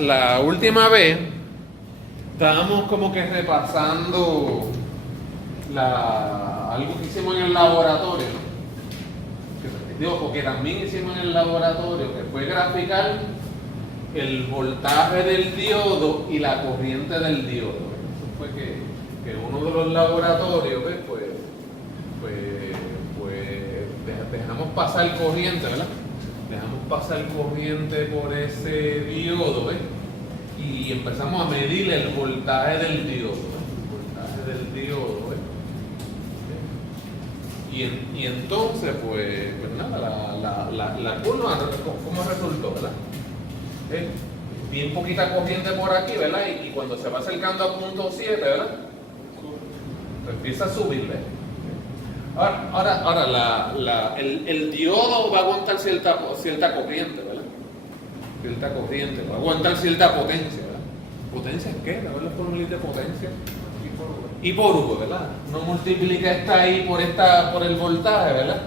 La última vez estábamos como que repasando algo que hicimos en el laboratorio, ¿no? Digo, porque también hicimos en el laboratorio, que fue graficar el voltaje del diodo y la corriente del diodo. Eso fue que uno de los laboratorios, dejamos pasar corriente, ¿verdad? Dejamos pasar corriente por ese diodo, ¿ves? Y empezamos a medir el voltaje del diodo, ¿ves? Y entonces, pues nada, la curva, ¿cómo resultó, verdad? Bien poquita corriente por aquí, ¿verdad? Y cuando se va acercando a punto 7, ¿verdad? Pues empieza a subir, ¿ves? Ahora el diodo va a aguantar cierta corriente, ¿verdad? Cierta corriente, va a aguantar cierta potencia, ¿verdad? ¿Potencia es qué? ¿La verdad es formulita de potencia? Y por V, ¿verdad? No multiplica esta I por el voltaje, ¿verdad?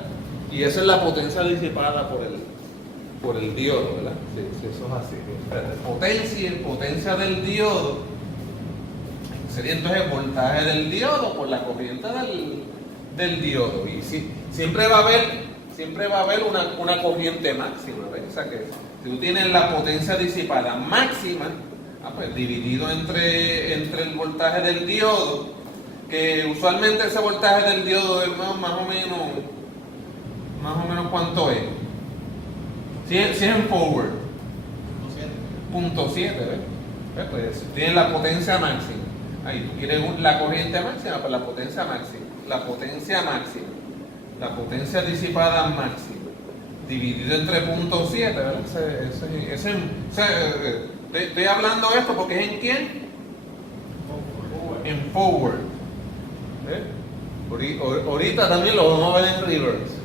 Y esa es la potencia disipada por el diodo, ¿verdad? Sí, eso es así. Potencia del diodo sería entonces el voltaje del diodo por la corriente del diodo. Y sí, siempre va a haber una corriente máxima, ¿ves? O sea que si tú tienes la potencia disipada máxima, pues dividido entre el voltaje del diodo, que usualmente ese voltaje del diodo es más o menos ¿cuánto es? Si es en forward, 0.7, ¿ves? Pues tienes la potencia máxima. Ahí tú quieres la corriente máxima, pues la potencia máxima. La potencia disipada máxima, dividido entre 0.7, ¿verdad? Estoy hablando esto porque es en quién? En forward. Ahorita también lo vamos a ver en reverse.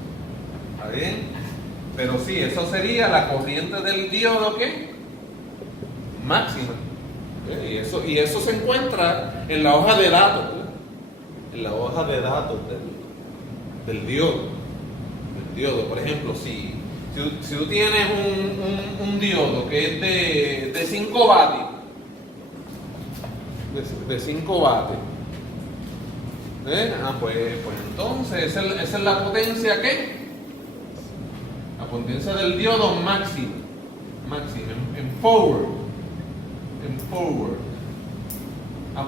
¿Está bien? Pero sí, eso sería la corriente del diodo, ¿qué? Máxima. Y eso se encuentra en la hoja de datos, ¿verdad? En la hoja de datos del diodo. El diodo, por ejemplo, si tú tienes un diodo que es de 5 vatios, de 5 vatios, pues entonces esa es la potencia, ¿qué? La potencia del diodo máxima, en forward.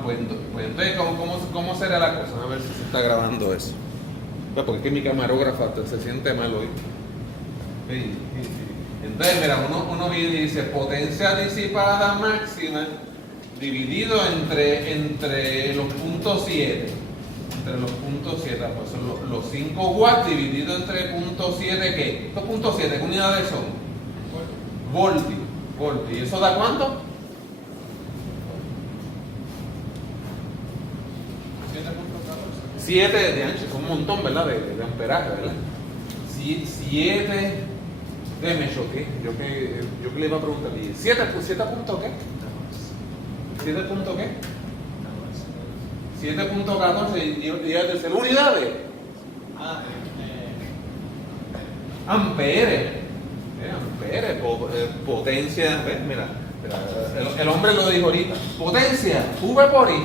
Pues entonces, ¿cómo será la cosa? A ver si se está grabando eso. Porque es que mi camarógrafa se siente mal hoy. Entonces, mira, uno viene y dice potencia disipada máxima dividido entre los puntos 7. Entre los puntos 7, pues son los 5 watts dividido entre puntos 7, ¿qué? Estos puntos 7, ¿qué unidades son? Voltio. ¿Y eso da cuánto? 7 de ancho, es un montón, ¿verdad? De amperaje, ¿verdad? 7, me choqué. Yo que le iba a preguntar, ¿7 punto qué? ¿7 punto qué? 7.14 y es de ser unidades. Amperes. Amperes, potencia, ¿ves? Mira, el hombre lo dijo ahorita. Potencia, V por I.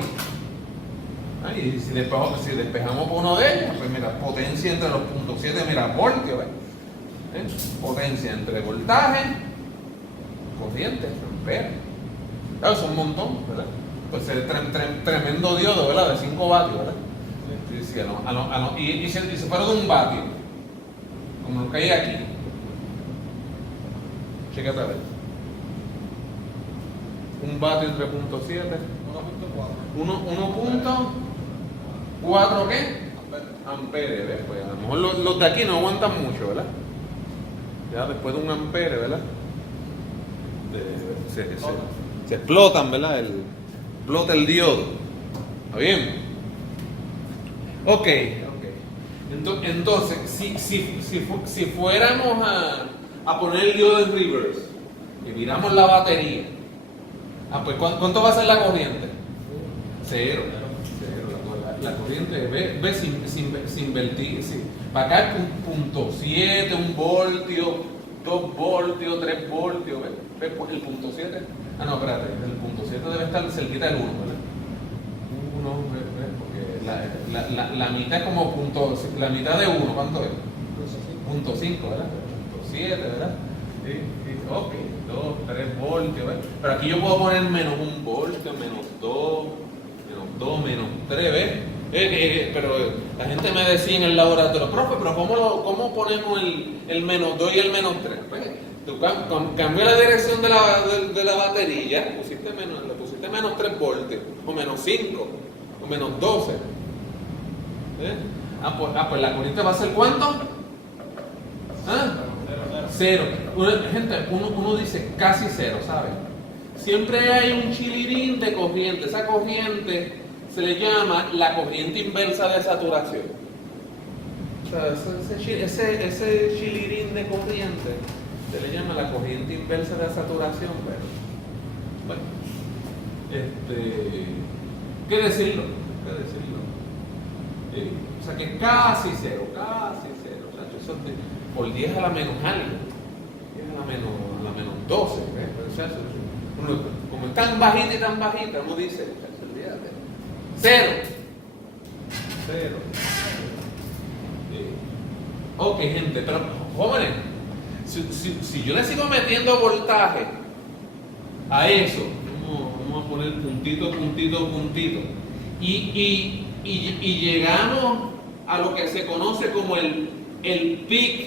Y si despejamos por uno de ellos, pues mira, potencia entre los puntos 7, mira, voltio, ¿ves? Potencia entre voltaje, corriente, amperes. Claro, son un montón, ¿verdad? Pues es tremendo diodo, ¿verdad? De 5 vatios, ¿verdad? Sí, y si fuera de 1 vatio, como lo que hay aquí, chécate a ver. 1 vatio entre 0.7, 1.4 ¿qué? Amperes, ¿ves? Pues a lo mejor los de aquí no aguantan mucho, ¿verdad? Ya después de 1 ampere, ¿verdad? Se explotan, ¿verdad? Explota el diodo. ¿Está bien? Ok. Entonces, si fuéramos a poner el diodo en reverse y miramos la batería, pues ¿cuánto va a ser la corriente? 0. La corriente ve sin vertir. Sí. Para acá es 0.7, 1 voltio, 2 voltios, 3 voltios. ¿Ves? El 0.7 Ah, no, espérate, el punto 7 debe estar cerquita del 1, ¿verdad? 1, porque la mitad es como punto, la mitad de 1, ¿cuánto es? Punto 5, ¿verdad? Punto 7, ¿verdad? Sí, ok, 2, 3 voltios, ¿verdad? Pero aquí yo puedo poner menos 1 voltio, menos 2, menos 3, ¿ves? Pero la gente me decía en el laboratorio, profe, pero ¿cómo ponemos el menos 2 y el menos 3? Pues, tú cambias la dirección de la batería, le pusiste menos 3 voltios, o menos 5, o menos 12. Pues la corriente va a ser ¿cuánto? ¿Ah? 0. Gente, uno dice casi 0, ¿sabes? Siempre hay un chilirín de corriente. Esa corriente se le llama la corriente inversa de saturación. O sea, ese chilirín de corriente se le llama la corriente inversa de saturación. Pero, bueno, ¿qué decirlo? O sea, que casi 0. O sea, eso es por 10 a la menos algo. 10 a la menos 12. O sea, como es tan bajita y tan bajita, uno dice, olvídate. 0. Ok, gente, pero jóvenes, si yo le sigo metiendo voltaje a eso, vamos a poner puntito, y llegamos a lo que se conoce como el peak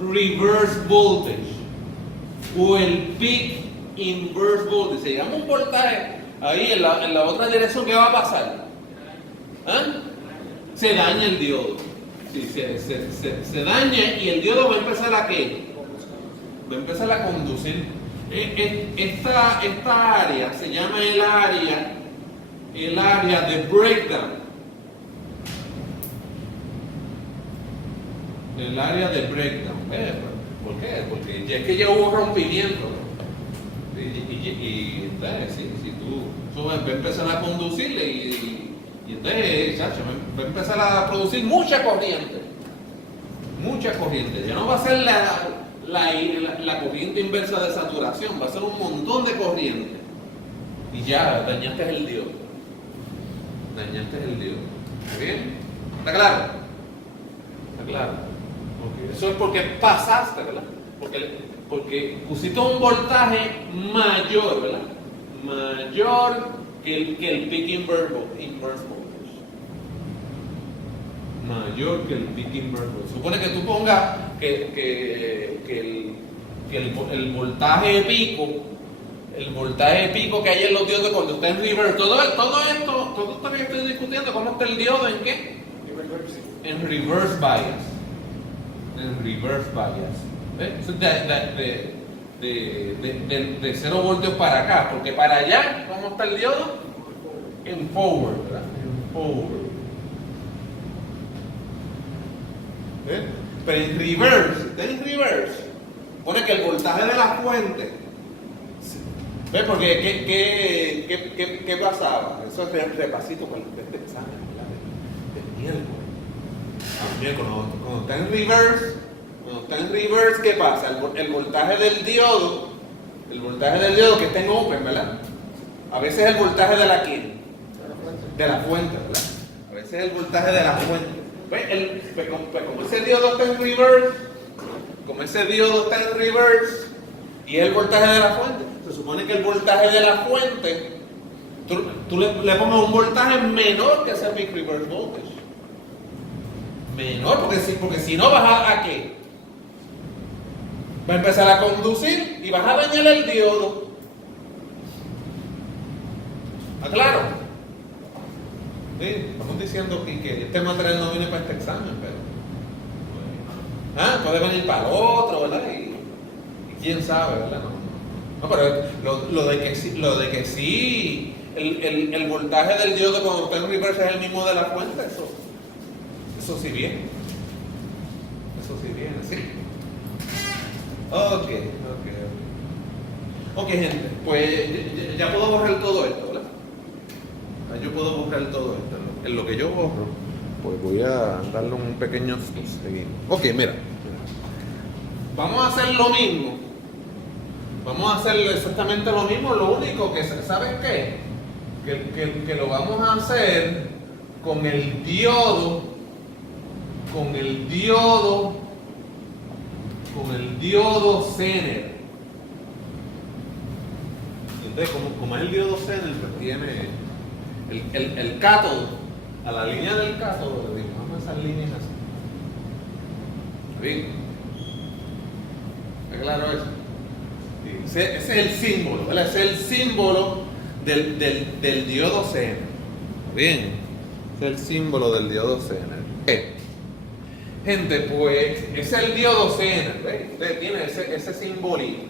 reverse voltage o el peak inverse voltage. Si llegamos a un voltaje ahí en la otra dirección, ¿qué va a pasar? Se daña el diodo. Sí, se daña y el diodo va a empezar a ¿qué? Va a empezar a conducir. Esta área se llama el área de breakdown. El área de breakdown. ¿Por qué? Porque ya es que ya hubo rompimiento. Y entonces, si tú vas a empezar a conducirle y entonces, chacho, va a empezar a producir mucha corriente. Ya no va a ser la corriente inversa de saturación, va a ser un montón de corriente. Y ya, dañaste el diodo. ¿Está bien? ¿Está claro? Okay. Eso es porque pasaste, ¿verdad? Porque pusiste un voltaje mayor, ¿verdad? Mayor que el peak inverse voltage. Mayor que el peak inverse voltage. Supone que tú pongas que el voltaje pico que hay en los diodos cuando está en reverse, todo esto que estoy discutiendo, ¿cómo está el diodo? ¿En qué? En reverse bias. Eso es de 0 voltios para acá, porque para allá, ¿cómo está el diodo? En forward, ¿verdad? En forward. Pero en reverse, pone que el voltaje de la fuente, ¿ves? Porque ¿qué pasaba? Eso es el repasito con este examen, ¿verdad? Del miércoles. Cuando está en reverse, ¿qué pasa? El voltaje del diodo que está en open, ¿verdad? A veces el voltaje de la fuente, ¿verdad? A veces el voltaje de la fuente. Pues como ese diodo está en reverse, y el voltaje de la fuente, se supone que el voltaje de la fuente, tú le pongas un voltaje menor que ese peak reverse voltage. Menor, porque si no vas a ¿qué? Va a empezar a conducir y vas a dañar el diodo. ¿Está claro? Sí, estamos diciendo que este material no viene para este examen, pero puede venir para el otro, ¿verdad? Y quién sabe, ¿verdad? No, pero lo de que sí el voltaje del diodo cuando está en reverse es el mismo de la fuente, eso sí viene. Sí. Ok, gente, pues ya puedo borrar todo esto, ¿verdad? Yo puedo borrar todo esto. En lo que yo borro, pues voy a darle un pequeño seguimiento. Ok, mira. Vamos a hacer lo mismo Vamos a hacer exactamente lo mismo, lo único que, ¿sabes qué? Que lo vamos a hacer con el diodo Zener. Entonces, como es el diodo Zener, pues tiene el cátodo, a la línea del cátodo le dibujamos esas líneas así. ¿Bien? ¿Está claro eso? Ese es el símbolo, ¿verdad? Ese es el símbolo del diodo Zener. Bien, ese es el símbolo del diodo Zener. Gente, pues ese es el diodo Zener, ¿ves? Usted tiene ese simbolito.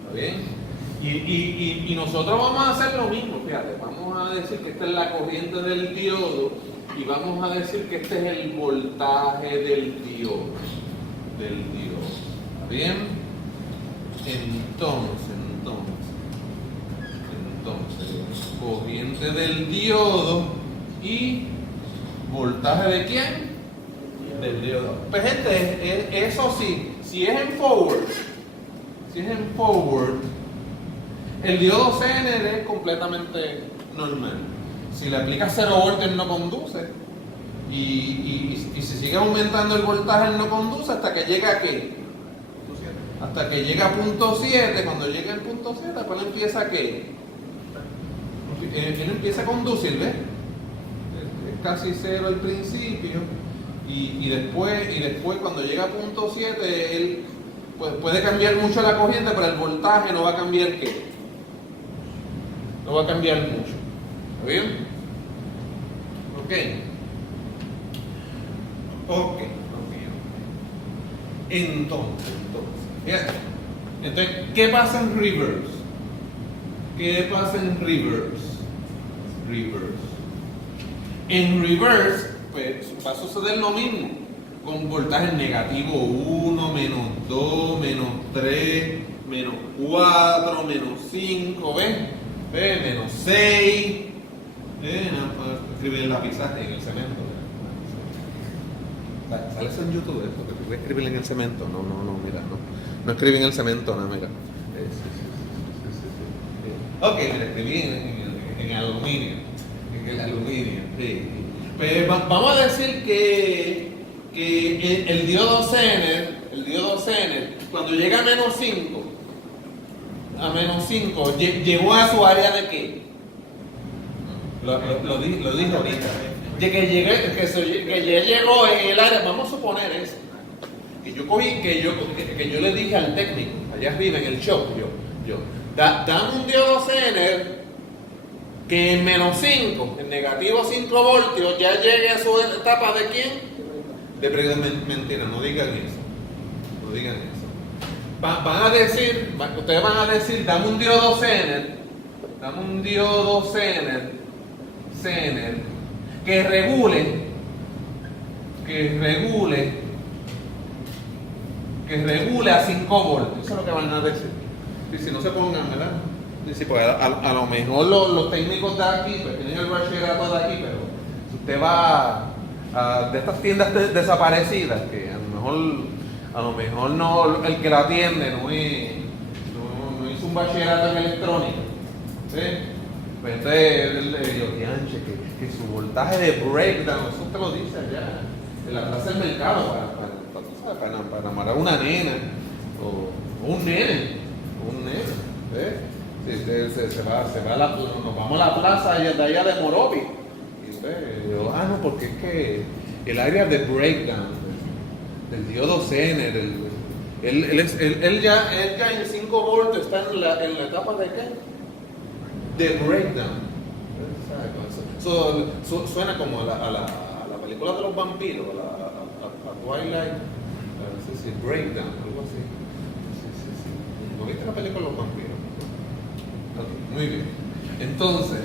¿Está bien? Y nosotros vamos a hacer lo mismo, fíjate, vamos a decir que esta es la corriente del diodo y vamos a decir que este es el voltaje del diodo. ¿Está bien? Entonces, corriente del diodo y voltaje ¿de quién? Del diodo. Pues gente, eso sí, si es en forward, el diodo Zener es completamente normal. Si le aplicas 0 voltios no conduce. Y si sigue aumentando el voltaje no conduce hasta que llega ¿a qué? Hasta que llega a punto 7. Cuando llega al punto 7, pues él empieza ¿a qué? Él empieza a conducir, ¿ves? Es casi 0 al principio. Y después cuando llega a punto 7, él pues, puede cambiar mucho la corriente, pero el voltaje no va a cambiar ¿qué? No va a cambiar mucho. ¿Está bien? Ok. Entonces, fíjate. Entonces, ¿qué pasa en reverse? En reverse, pues va a suceder lo mismo. Con voltaje negativo 1, menos 2, menos 3, menos 4, menos 5, ¿ves? Menos 6. Escribir en la pizarra en el cemento. ¿Sale eso en YouTube eso? Que tú escribir en el cemento. No, mira, no escribí en el cemento, no, mira. Ok, mira, escribí en aluminio. En el aluminio, sí. Pues vamos a decir que el diodo Zener, cuando llega a menos 5, llegó a su área de ¿qué? Lo dije ahorita. Que ya llegó en el área, vamos a suponer eso. Que yo le dije al técnico, allá arriba en el shop, dame un diodo Zener que en menos 5, en negativo 5 voltios, ya llegue a su etapa ¿de quién? De predominancia. Mentira, no digan eso. Ustedes van a decir, dame un diodo Zener que regule a 5 voltios. Eso es lo que van a decir. Y si no se pongan, ¿verdad? Sí, pues a lo mejor los técnicos de aquí, pues tienen el bachillerato de aquí, pero si usted va de estas tiendas desaparecidas, que a lo mejor no, el que la atiende no hizo un bachillerato en electrónica, ¿sí? Pues entonces él le dijo, que su voltaje de breakdown, eso te lo dice allá, en la plaza del mercado, para enamorar a una nena, o un nene, ¿ves? Nos vamos a la plaza de allá de Moropi. Y usted, no, porque es que el área de breakdown del diodo Zener, él ya en 5 voltios está en la etapa de ¿qué? De breakdown. Eso suena como a la película de los vampiros, a Twilight, breakdown, algo así. Sí. ¿No viste la película de los vampiros? Muy bien. Entonces,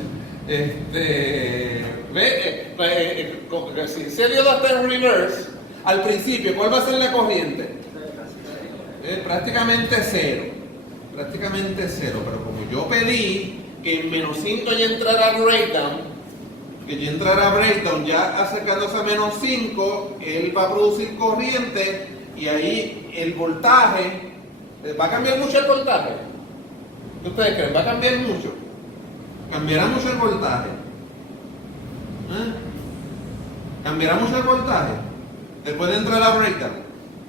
si ese diodo está en reverse, al principio, ¿cuál va a ser la corriente? Prácticamente cero, pero como yo pedí que en menos 5 ya entrara breakdown, ya acercándose a menos 5, él va a producir corriente y ahí el voltaje, ¿va a cambiar mucho el voltaje? ¿Qué ustedes creen? ¿Va a cambiar mucho? ¿Cambiará mucho el voltaje? ¿Cambiará mucho el voltaje? Después de entrar a la breakdown.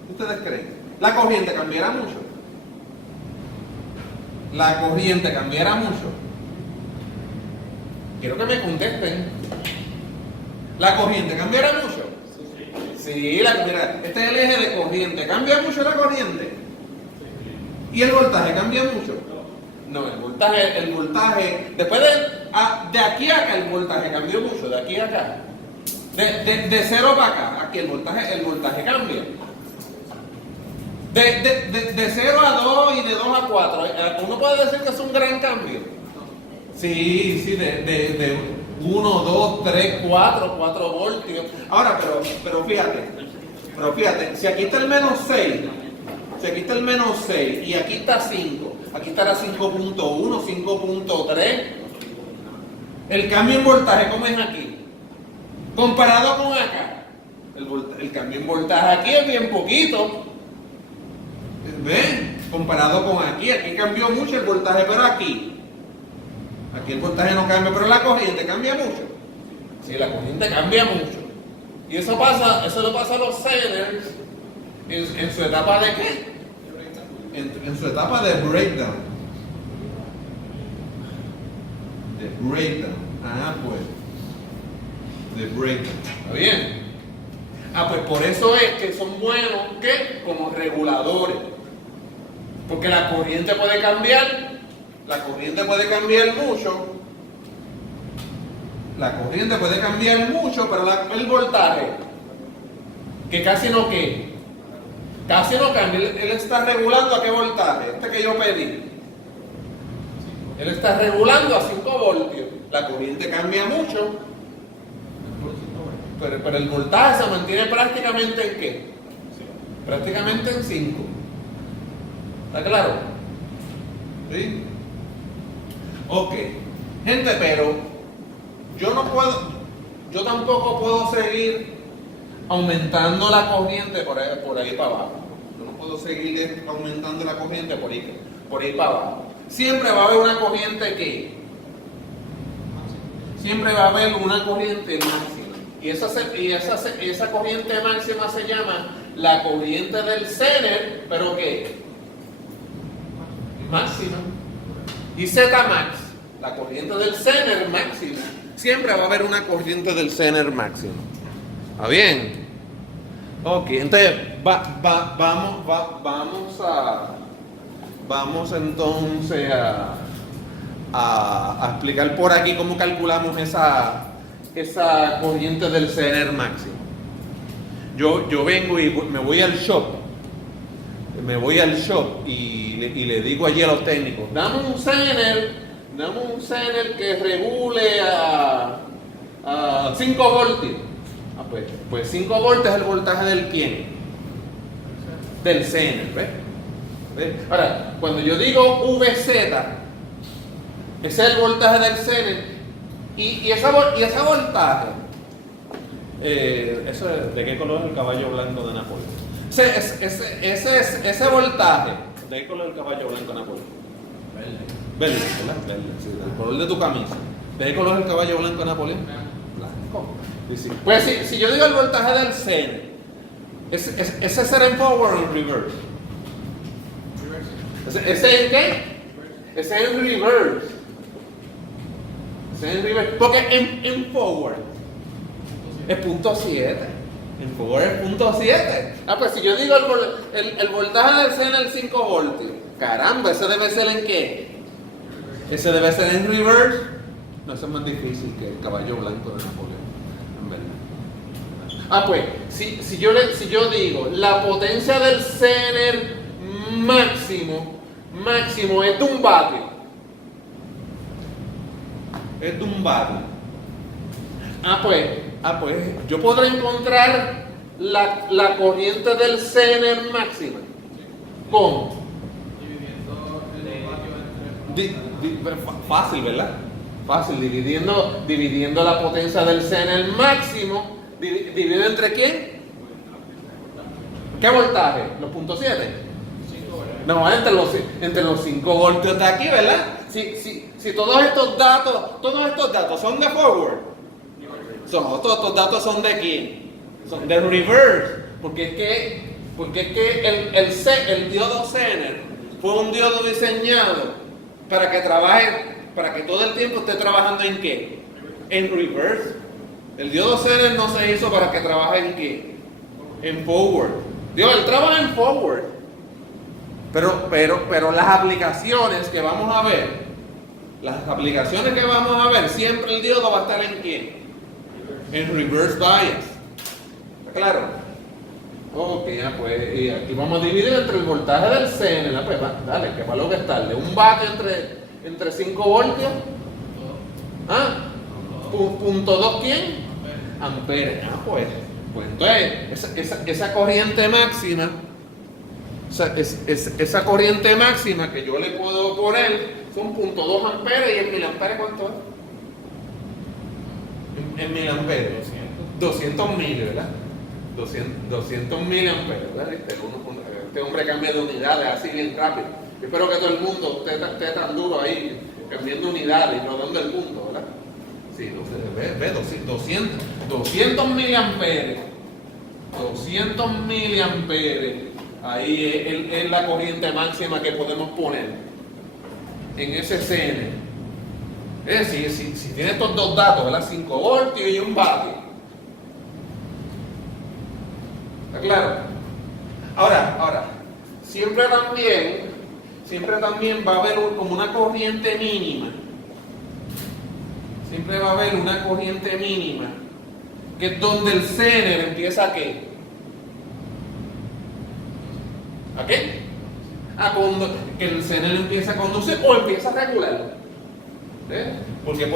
¿Qué ustedes creen? ¿La corriente cambiará mucho? ¿La corriente cambiará mucho? Quiero que me contesten. ¿La corriente cambiará mucho? Sí, mira, este es el eje de corriente. ¿Cambia mucho la corriente? ¿Y el voltaje cambia mucho? No, el voltaje, después de aquí a acá el voltaje cambió mucho, de aquí a acá. De 0 para acá, aquí el voltaje cambia. De 0 a 2 y de 2 a 4, uno puede decir que es un gran cambio. Sí, de 1, 2, 3, 4 voltios. Ahora, pero fíjate, si aquí está el menos 6, y aquí está 5, aquí estará 5.1, 5.3. El cambio en voltaje, ¿cómo es aquí? Comparado con acá, el cambio en voltaje aquí es bien poquito. ¿Ven? Comparado con aquí cambió mucho el voltaje, pero aquí el voltaje no cambia, pero la corriente cambia mucho. Sí, la corriente cambia mucho. Y eso le pasa a los Zeners en su etapa de ¿qué? En su etapa de breakdown. De breakdown. ¿Está bien? Pues por eso es que son buenos, ¿qué? Como reguladores. Porque la corriente puede cambiar mucho. La corriente puede cambiar mucho, pero el voltaje, que casi no cambia. Él está regulando a qué voltaje, que yo pedí. Él está regulando a 5 voltios. La corriente cambia mucho, pero el voltaje se mantiene prácticamente ¿en qué? Prácticamente en 5. ¿Está claro? ¿Sí? Ok. Gente, pero yo tampoco puedo seguir aumentando la corriente por ahí para abajo. Yo no puedo seguir aumentando la corriente por ahí para abajo. Siempre va a haber una corriente siempre va a haber una corriente máxima. Y esa corriente máxima se llama la corriente del Zener, pero ¿qué? Máxima. Y Zmax, la corriente del Zener máxima. Siempre va a haber una corriente del Zener máxima. ¿Está bien? Ok, entonces vamos entonces a explicar por aquí cómo calculamos esa corriente del Zener máximo. Yo vengo y me voy al shop y le digo allí a los técnicos, dame un Zener que regule a 5 voltios. Pues 5 voltios es el voltaje del ¿quién? Del Zener, ¿ves? Ahora, cuando yo digo VZ, ese es el voltaje del Zener, y ese voltaje, ¿De qué color es el caballo blanco de Napoleón? ese voltaje, ¿De qué color es el caballo blanco de Napoleón? verde, ¿verdad? Verde, sí, del color de tu camisa. ¿De qué color es el caballo blanco de Napoleón? Blanco. Sí. Pues si yo digo el voltaje del Zener, ese será en forward o en reverse. ¿Ese en qué? Ese es en reverse. Porque en forward es .7. En forward es .7. Pues si yo digo el voltaje del Zener es 5 voltios. Caramba, ¿ese debe ser en qué? ¿Ese debe ser en reverse? No, eso es más difícil que el caballo blanco de Napoleón, en verdad. Pues, si yo digo la potencia del Zener máximo es de 1 vatio. Es de 1 vatio. Pues yo podré encontrar la corriente del Zener máxima. ¿Cómo? Fácil, ¿verdad? Fácil, dividiendo la potencia del Zener máximo, dividido entre ¿quién? ¿Qué voltaje? ¿Los .7? No, entre los 5 voltios de aquí, ¿verdad? Si todos estos datos son de forward, todos estos datos son de quién? Son de reverse. Porque es que el diodo Zener fue un diodo diseñado para que trabaje, para que todo el tiempo esté trabajando ¿en qué? En reverse. El diodo Zener no se hizo para que trabaje ¿en qué? En forward. Dios, él trabaja en forward. Pero las aplicaciones que vamos a ver, siempre el diodo va a estar ¿en qué? En reverse bias. ¿Está claro? Ok, pues y aquí vamos a dividir entre el voltaje del Zener. Pues dale, que para lo que está, de un vatio entre 5 voltios. ¿Ah? Punto 2, ¿quién? Amperes. Pues entonces, esa corriente máxima, esa corriente máxima que yo le puedo poner son .2 amperes, y en miliamperes ¿cuánto es? En miliamperes. 200 mil, ¿verdad? 200 miliamperes, ¿verdad? Este hombre cambia de unidades así bien rápido. Yo espero que todo el mundo esté tan duro ahí, cambiando unidades y rodando el punto, ¿verdad? Sí, ve 200 miliamperes. 200 miliamperes. Ahí es la corriente máxima que podemos poner en ese Zener. Es decir, si tiene estos dos datos, ¿verdad? 5 voltios y un vatio. ¿Está claro? Ahora, siempre también va a haber como una corriente mínima. Siempre va a haber una corriente mínima, que es donde el Zener empieza ¿a qué? ¿A qué? Que el Zener empieza a conducir o empieza a regularlo. ¿Ves? Porque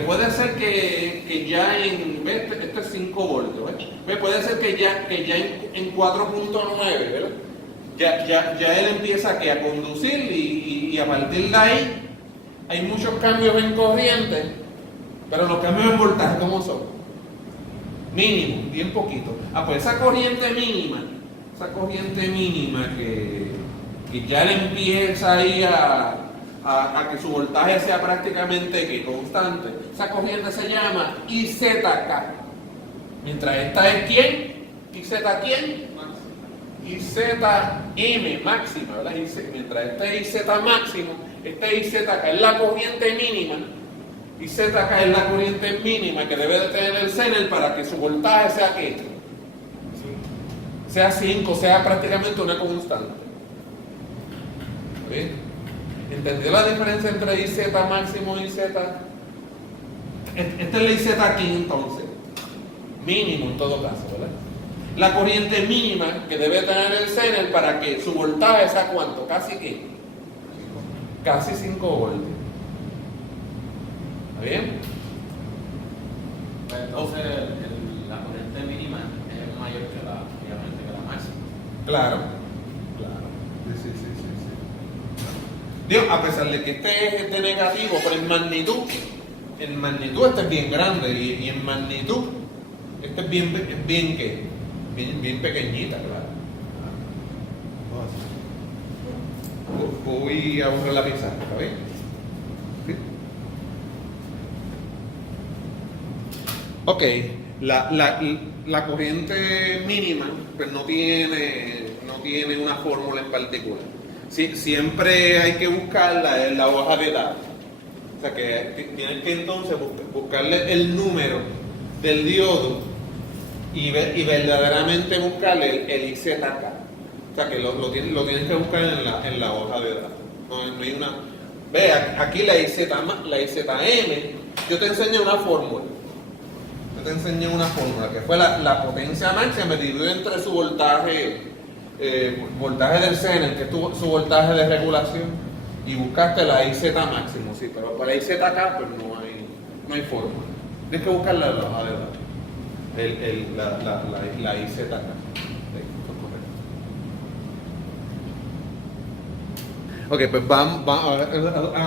puede ser que ya en, ¿ves? Este es 5 voltios, ¿ves? Puede ser que ya en 4.9, ¿verdad? Ya él empieza a conducir y a partir de ahí hay muchos cambios en corriente, pero los cambios en voltaje, ¿cómo son? Mínimo, bien poquito. Pues esa corriente mínima que ya él empieza ahí a que su voltaje sea prácticamente constante, esa corriente se llama IZK. Mientras esta es ¿quién? ¿IZ quién? IZM máxima, ¿verdad? Mientras este es IZ máximo, este IZK es la corriente mínima. IZK es la corriente mínima que debe de tener el Zener para que su voltaje sea ¿qué? Sea 5, sea prácticamente una constante. ¿Bien? ¿Entendió la diferencia entre IZ máximo y IZ? Esta es la IZ aquí entonces. Mínimo en todo caso, ¿verdad? La corriente mínima que debe tener el Zener para que su voltaje sea ¿cuánto? ¿Casi qué? Casi 5 voltios. ¿Está bien? Pues entonces la corriente mínima es mayor que obviamente que la máxima. Claro. Sí. Dios, a pesar de que este es de negativo, pero en magnitud este es bien grande y en magnitud este es bien pequeñita, claro. Voy a borrar la pizarra, ¿está bien? ¿Sí? Ok, la corriente mínima pues no tiene una fórmula en particular. Siempre hay que buscarla en la hoja de datos. O sea que tienes que entonces buscarle el número del diodo y verdaderamente buscarle el IZK. O sea que lo tienes que buscar en la hoja de datos. No hay una. Ve, aquí la IZM, yo te enseñé una fórmula. Que fue la potencia máxima dividida entre su voltaje del Zener, que es su voltaje de regulación, y buscaste la IZ máximo, sí, pero para IZK pues no hay fórmula. Tienes que buscar la hoja de datos, la IZK. Ok, pues vamos.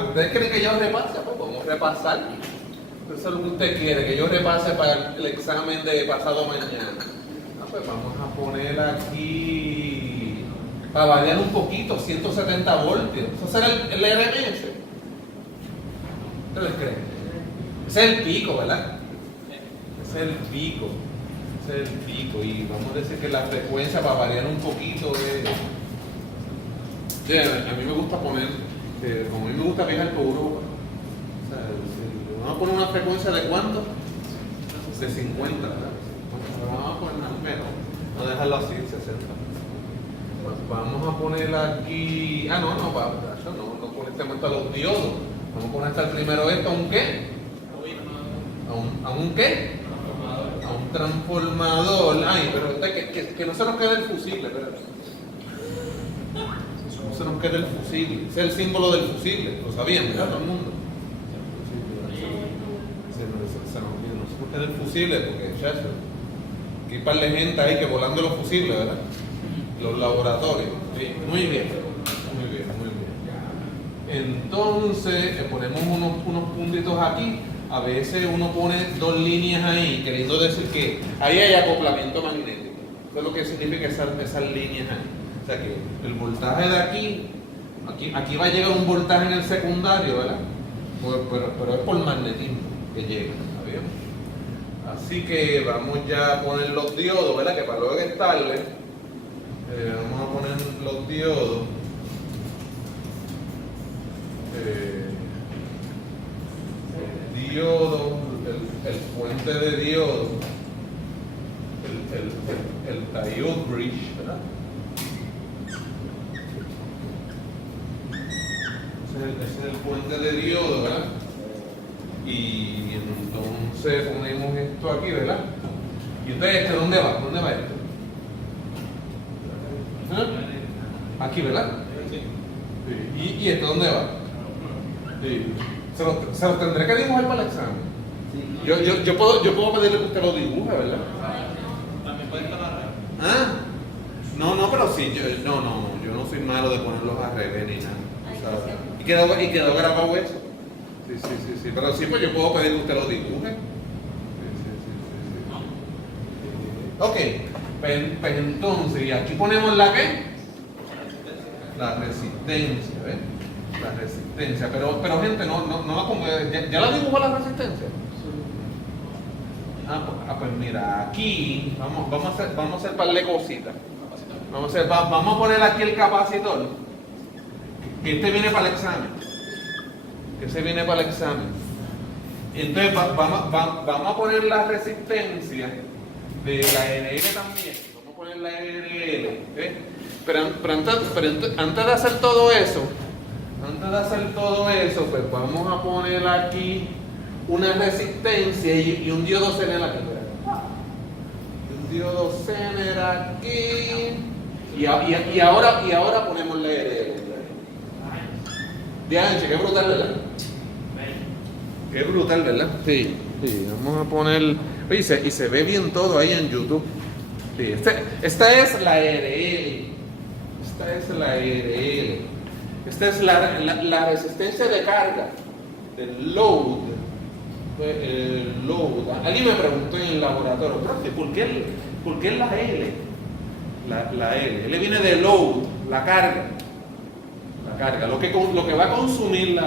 ¿Ustedes quieren que yo repase? Pues vamos a repasar. Eso es lo que usted quiere, que yo repase para el examen de pasado mañana. Pues vamos a poner aquí para variar un poquito, 170 voltios. Eso será el RMS. ¿Ustedes creen? Ese es el pico, ¿verdad? Ese es el pico. Ese es el pico. Y vamos a decir que la frecuencia para variar un poquito es... Sí, a mí me gusta poner, como a mí me gusta viajar por Europa, o sea, vamos a poner una frecuencia de ¿cuánto? De 50, ¿verdad? Vamos a poner menos, no dejarlo así, 60. Pues vamos a poner aquí, no por este momento a los diodos. Vamos a poner hasta el primero esto, ¿a un qué? ¿A un qué? A un transformador. Ay, pero que no se nos quede el fusible, espérate. No se nos quede el fusible. Ese es el símbolo del fusible, lo sabían, ¿verdad? Todo el mundo. No se nos quede el fusible porque ya aquí hay un par de gente ahí que volando los fusibles, ¿verdad? Los laboratorios. Sí, muy bien. Entonces ponemos unos puntitos aquí. A veces uno pone dos líneas ahí, queriendo decir que ahí hay acoplamiento magnético. Eso es lo que significa esas líneas ahí. O sea que el voltaje de aquí va a llegar un voltaje en el secundario, ¿verdad? Pero es por magnetismo que llega, ¿está bien? Así que vamos ya a poner los diodos, ¿verdad? Que para luego estarle, vamos a poner los diodos. Diodo, el puente de diodo, el diode bridge, ¿verdad? Ese es el puente de diodo, ¿verdad? Y entonces ponemos esto aquí, ¿verdad? ¿Y entonces dónde va? ¿Dónde va esto? ¿Ah? Aquí, ¿verdad? Sí. ¿Y esto dónde va? Sí. Se los tendré que dibujar para el examen. Yo puedo pedirle que usted lo dibuje, ¿verdad? También puede estar la red. ¿Ah? No, pero sí, yo no soy malo de ponerlos al revés ni nada. ¿Sabes? Y quedó grabado eso. Sí. Pero sí, pues yo puedo pedir que usted lo dibuje. Sí. Ok, pues entonces, y aquí ponemos la ¿qué? La resistencia, ¿ves? La resistencia, pero gente, no la pongo, ¿ya la dibujó la resistencia? Pues mira, aquí vamos a hacer par de cositas. Vamos a poner aquí el capacitor. Que este viene para el examen. Entonces vamos a poner la resistencia de la RL también. Vamos a poner la RL, ¿ves? Pero antes de hacer todo eso, pues vamos a poner aquí una resistencia y un diodo Zener aquí. Un diodo Zener aquí. Y ahora ponemos la RL. De ancho, qué brutal, ¿verdad? Qué brutal, ¿verdad? Sí, vamos a poner. Oye, y se ve bien todo ahí en YouTube. Sí, esta es la RL. Esta es la resistencia de carga del load. Alguien me preguntó en el laboratorio, ¿por qué la L? La L viene de load, la carga. Lo que va a consumir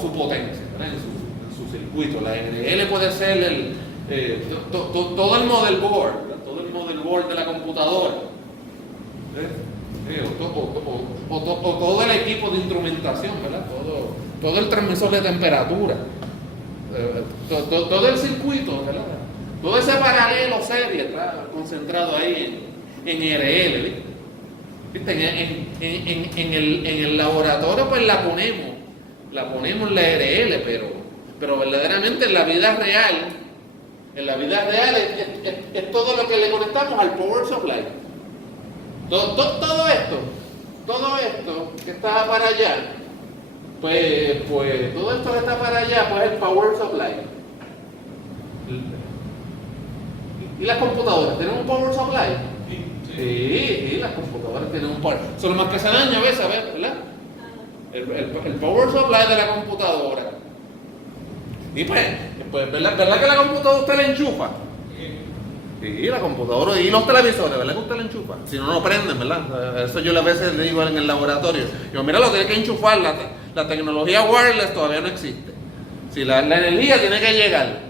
su potencia, ¿verdad? en su circuito. La L puede ser todo el model board, ¿verdad? Todo el model board de la computadora. O todo el equipo de instrumentación, ¿verdad? Todo el transmisor de temperatura, todo el circuito, ¿verdad? Todo ese paralelo serie, ¿verdad? Concentrado ahí en RL, ¿viste? En el laboratorio pues la ponemos la RL, pero verdaderamente en la vida real es todo lo que le conectamos al power supply. Todo esto que está para allá, pues todo esto que está para allá, pues el power supply. ¿Y las computadoras tienen un power supply? Sí, las computadoras tienen un power. Solo más que se daña a veces, ¿verdad? El power supply de la computadora. Y pues ¿verdad que la computadora usted la enchufa? Sí, la computadora y los televisores, ¿verdad que usted le enchufa? Si no, no prenden, ¿verdad? Eso yo a veces le digo en el laboratorio. Yo, mira, lo tiene que enchufar, la tecnología wireless todavía no existe. Si la energía tiene que llegar.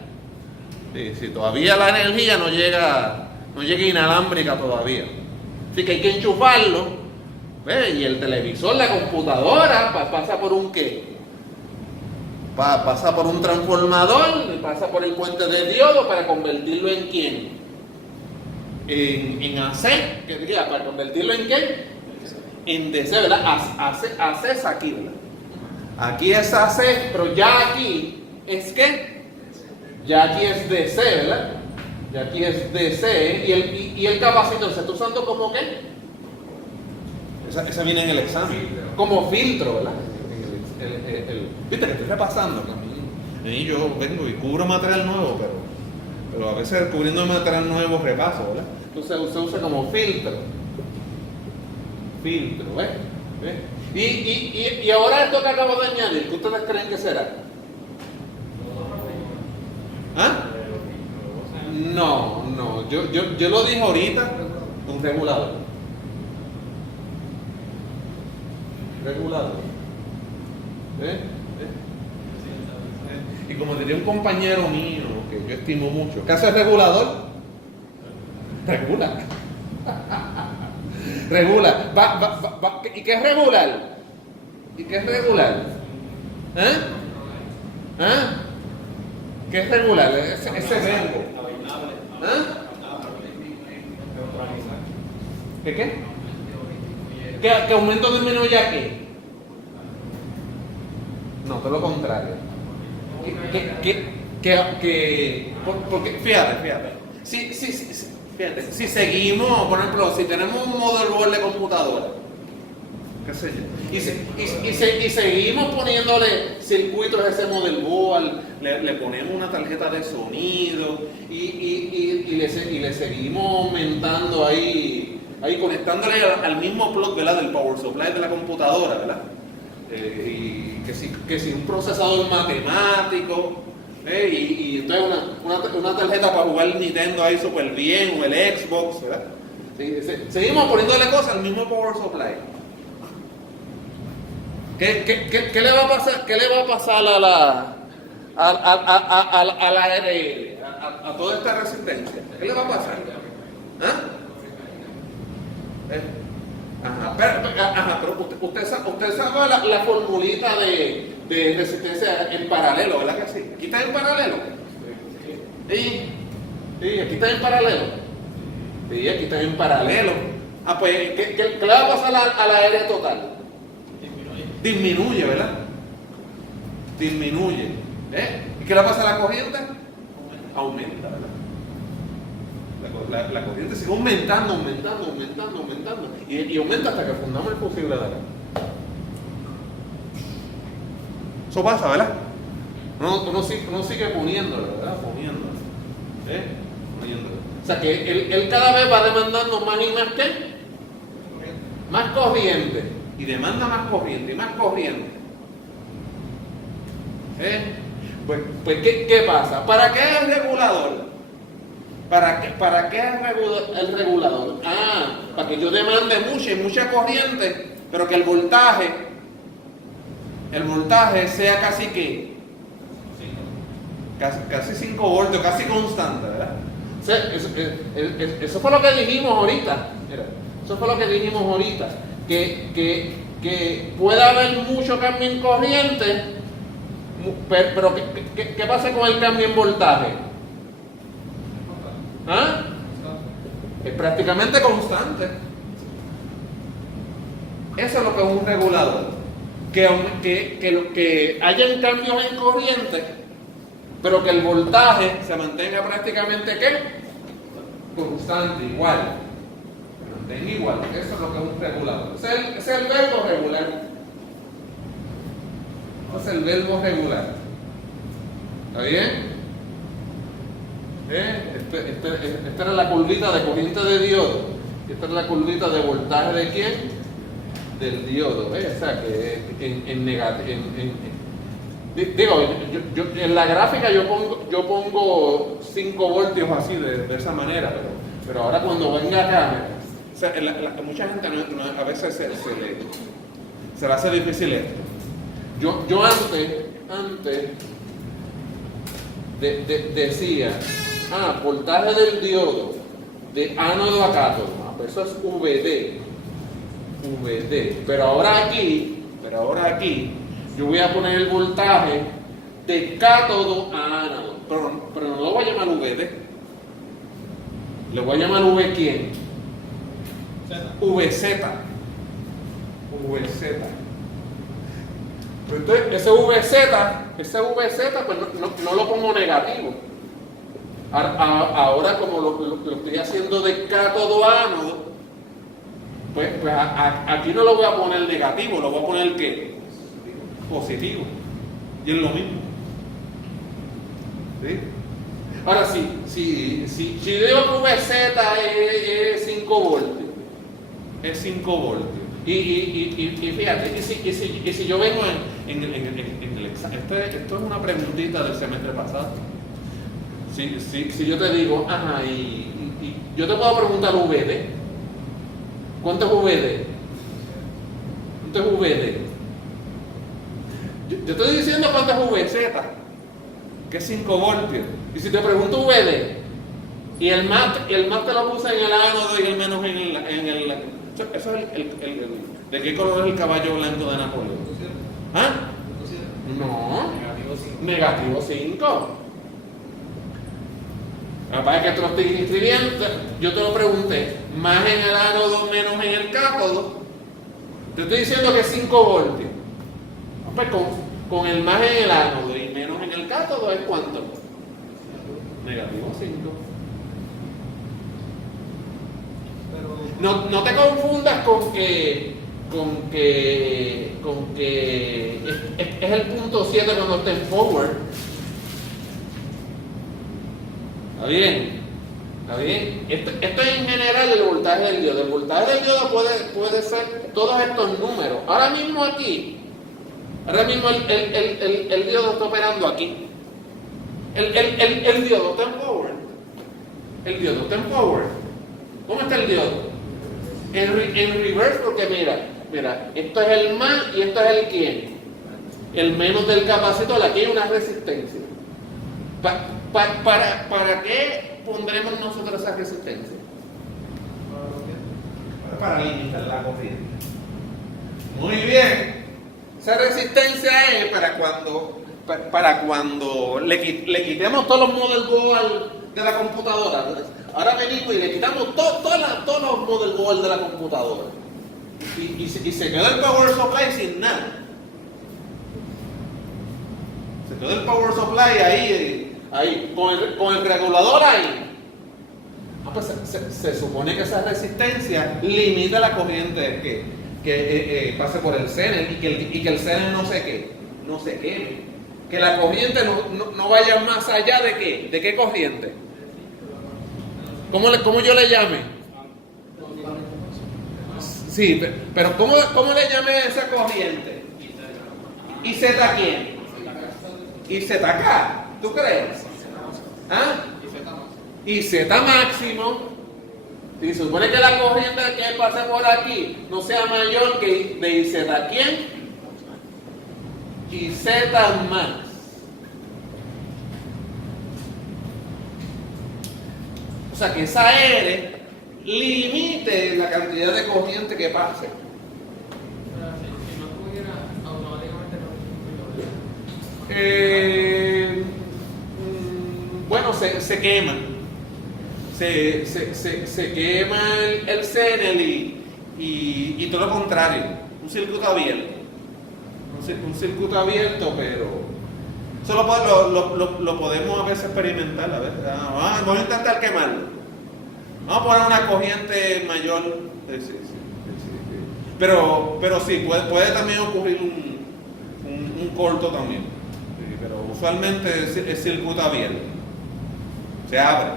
Sí, si todavía la energía no llega inalámbrica todavía. Así que hay que enchufarlo. ¿Ves? Y el televisor, la computadora, pasa por un ¿qué? Pasa por un transformador, pasa por el puente de diodo para convertirlo en ¿quién? En AC, que diría, para convertirlo en ¿qué? En DC, ¿verdad? AC es aquí, ¿verdad? Aquí es AC, pero ya aquí es ¿qué? Ya aquí es DC, ¿verdad? Ya aquí es DC y el capacitor se está usando como ¿qué? Esa viene en el examen. Como filtro, ¿verdad? Viste que estoy repasando. Y yo vengo y cubro material nuevo, pero a veces cubriendo material nuevo repaso, ¿verdad? Entonces se usa como filtro. Filtro, ¿ves? Y ahora esto que acabo de añadir, ¿qué ustedes creen que será? ¿Ah? No, yo lo dije ahorita, un regulador. Regulador. ¿Ves? Y como diría un compañero mío, que yo estimo mucho, ¿qué hace el regulador? Regula. Regula. ¿Y qué es regular? ¿Y qué es regular? ¿Qué es regular? Ese verbo. ¿Qué? ¿Que aumento o disminuye a qué? No, todo lo contrario. Porque, fíjate. Sí, fíjate. Si seguimos, por ejemplo, si tenemos un motherboard de computadora, qué sé yo, y seguimos poniéndole circuitos a ese motherboard, le ponemos una tarjeta de sonido y le seguimos aumentando ahí conectándole al mismo plug, ¿verdad? Del power supply de la computadora, ¿verdad? Y que si un procesador matemático, y entonces una tarjeta para jugar el Nintendo ahí súper bien, o el Xbox, ¿verdad? Seguimos poniéndole cosas al mismo power supply. ¿Qué le va a pasar? ¿Qué le va a pasar a la ARL, a toda esta resistencia? ¿Qué le va a pasar? Pero usted sabe la formulita de resistencia en paralelo, ¿verdad que sí? ¿Aquí está en paralelo? Sí, aquí está en paralelo. Sí, aquí está en paralelo. Pues, ¿qué le va a pasar a la área total? Disminuye, ¿verdad? Disminuye. ¿Y qué le pasa a la corriente? Aumenta, ¿verdad? La corriente sigue aumentando y aumenta hasta que fundamos el fusible de acá. Eso pasa, ¿verdad? Uno sigue poniéndolo, ¿verdad? Poniéndolo. O sea que él cada vez va demandando más y más ¿qué? Más corriente. Y demanda más corriente y más corriente. Pues ¿qué pasa? ¿Para qué es el regulador? ¿Para qué es el regulador? Para que yo demande mucha corriente, pero que el voltaje sea casi que casi 5 voltios, casi constante, ¿verdad? O sea, eso fue lo que dijimos ahorita. Eso fue lo que dijimos ahorita. Que puede haber mucho cambio en corriente, pero ¿qué pasa con el cambio en voltaje? Es prácticamente constante. Eso es lo que es un regulador. Que hayan cambios en corriente, pero que el voltaje se mantenga prácticamente ¿qué? Constante, igual. Se mantenga igual. Eso es lo que es un regulador. Ese es el verbo regular. Ese es el verbo regular. ¿Está bien? Esta era la curvita de corriente de diodo. Esta era la curvita de voltaje de quién? Del diodo. O sea que en negativo. Digo, yo en la gráfica yo pongo 5 voltios así de esa manera, pero ahora cuando venga acá, O sea, mucha gente a veces se le hace difícil esto. yo antes decía, voltaje del diodo de ánodo a cátodo, pues eso es VD, pero ahora aquí yo voy a poner el voltaje de cátodo a ánodo, pero no lo voy a llamar VD, le voy a llamar V quién, VZ. Entonces ese VZ pues no lo pongo negativo. Ahora como lo estoy haciendo de cátodo a ánodo, pues aquí no lo voy a poner negativo, lo voy a poner ¿qué? Positivo. Y es lo mismo. ¿Sí? Ahora si yo digo que VZ es 5 voltios. Es 5 voltios. Y fíjate, y si yo vengo en el examen, esto es una preguntita del semestre pasado. Si yo te digo, y yo te puedo preguntar VD, ¿cuánto es VD? ¿Cuánto es VD? Yo estoy diciendo cuánto es VZ, Que es 5 voltios. y si te pregunto VD, y el más te lo puse en el ánodo y el menos en el eso es ¿de qué color es el caballo blanco de Napoleón? ¿Ah? No. Negativo 5. Para que te lo estoy escribiendo, yo te lo pregunté, más en el ánodo, menos en el cátodo. Te estoy diciendo que es 5 voltios. Pues con el más en el ánodo y menos en el cátodo es ¿cuánto? Negativo 5. No te confundas con que es el punto 7 cuando esté en forward. ¿Está bien? Esto es en general el voltaje del diodo. El voltaje del diodo puede ser todos estos números. Ahora mismo el diodo está operando aquí. El diodo está en forward. El diodo está en forward. ¿Cómo está el diodo? En reverse, porque mira, esto es el más y esto es el quién. El menos del capacitor, aquí hay una resistencia. ¿Para qué pondremos nosotros esa resistencia? Para limitar la corriente. Muy bien. Esa resistencia es para cuando le quitemos todos los model board de la computadora. Ahora venimos y le quitamos todos los model board de la computadora. Y se quedó el power supply sin nada. Se quedó el power supply ahí con el regulador ahí. Pues se supone que esa resistencia limita la corriente que pase por el CENER y que el CENER no se queme. Que la corriente no vaya más allá de ¿qué? ¿De qué corriente? ¿Cómo yo le llame? Sí, pero ¿cómo le llamé a esa corriente? ¿Y Z quién? ¿Y ZK? ¿Tú crees? Y Z máximo. Y se supone que la corriente que pase por aquí no sea mayor que de IZ quién? Y Z más. O sea que esa R limite la cantidad de corriente que pase. Si no tuviera, automáticamente no. Bueno, se quema. Se quema el CENER y todo lo contrario. Un circuito abierto. Un circuito abierto, pero eso lo podemos a veces experimentar. A ver, vamos a intentar quemarlo. Vamos a poner una corriente mayor. Sí. Pero sí, puede también ocurrir un corto también. Sí, pero usualmente es circuito abierto. Se abre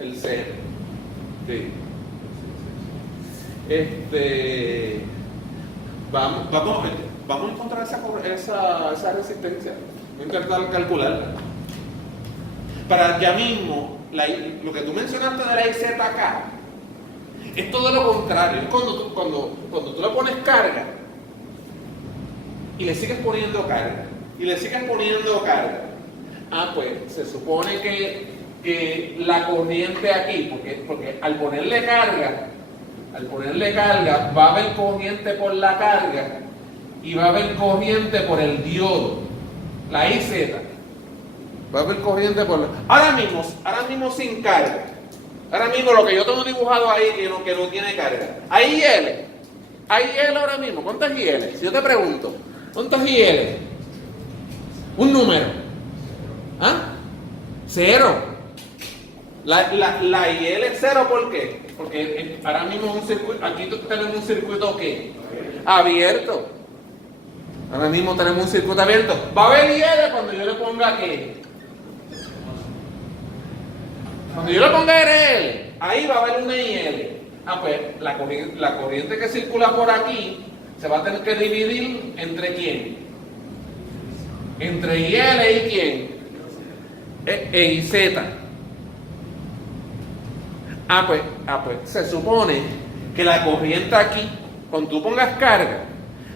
el CENER. Sí. Vamos a encontrar esa resistencia. Voy a intentar calcularla. Para ya mismo, lo que tú mencionaste de la IZK es todo lo contrario. Es cuando tú le pones carga y le sigues poniendo carga y le sigues poniendo carga. Pues se supone que la corriente aquí, porque al ponerle carga va a haber corriente por la carga y va a haber corriente por el diodo, la IZ. Va a haber corriente por la... Ahora mismo sin carga. Ahora mismo lo que yo tengo dibujado ahí que no tiene carga. Hay IL. Hay IL ahora mismo. ¿Cuántas IL? Si yo te pregunto, ¿cuántas IL? Un número. ¿Ah? 0. La IL es 0, ¿por qué? Porque ahora mismo aquí tenemos un circuito ¿qué? Abierto. Ahora mismo tenemos un circuito abierto. Va a haber IL cuando yo le ponga ¿qué? Cuando yo le ponga RL, ahí va a haber una IL. Pues la corriente que circula por aquí se va a tener que dividir entre ¿quién? Entre IL y ¿quién? Y Z. Pues se supone que la corriente aquí, cuando tú pongas carga,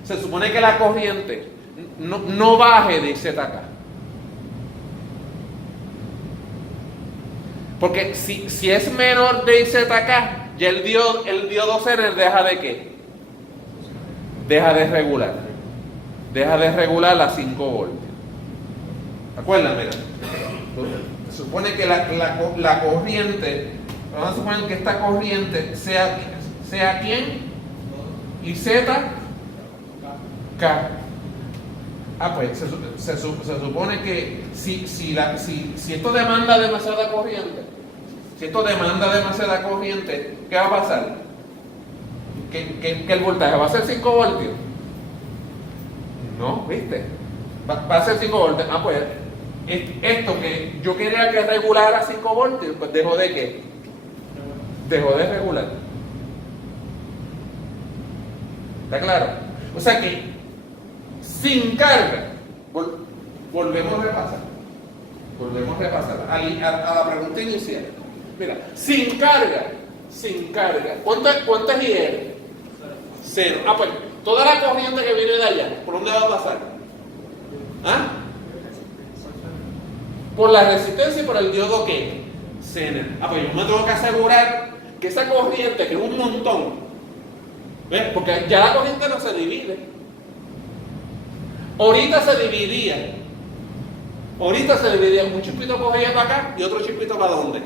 se supone que la corriente no baje de ZK. Porque si es menor de IZK, ya el diodo Zener deja de ¿qué? Deja de regular. Deja de regular a 5 voltios. ¿Acuerdan? Mira. Se supone que la corriente, vamos a suponer que esta corriente sea ¿quién? IZK. Pues se supone que si esto demanda demasiada corriente, ¿qué va a pasar? Que el voltaje va a ser 5 voltios. No, ¿viste? Va a ser 5 voltios. Pues esto que yo quería que regulara 5 voltios, pues dejó de ¿qué? Dejó de regular. ¿Está claro? O sea que sin carga, volvemos a repasar a la pregunta inicial. Mira, sin carga, ¿cuántas IR? 0. Pues toda la corriente que viene de allá, ¿por dónde va a pasar? Por la resistencia y por el diodo ¿qué? Zener. Pues yo me tengo que asegurar que esa corriente, que es un montón, ¿ves? Porque ya la corriente no se divide. Ahorita se dividía un chispito cogía para acá y otro chispito para ¿dónde?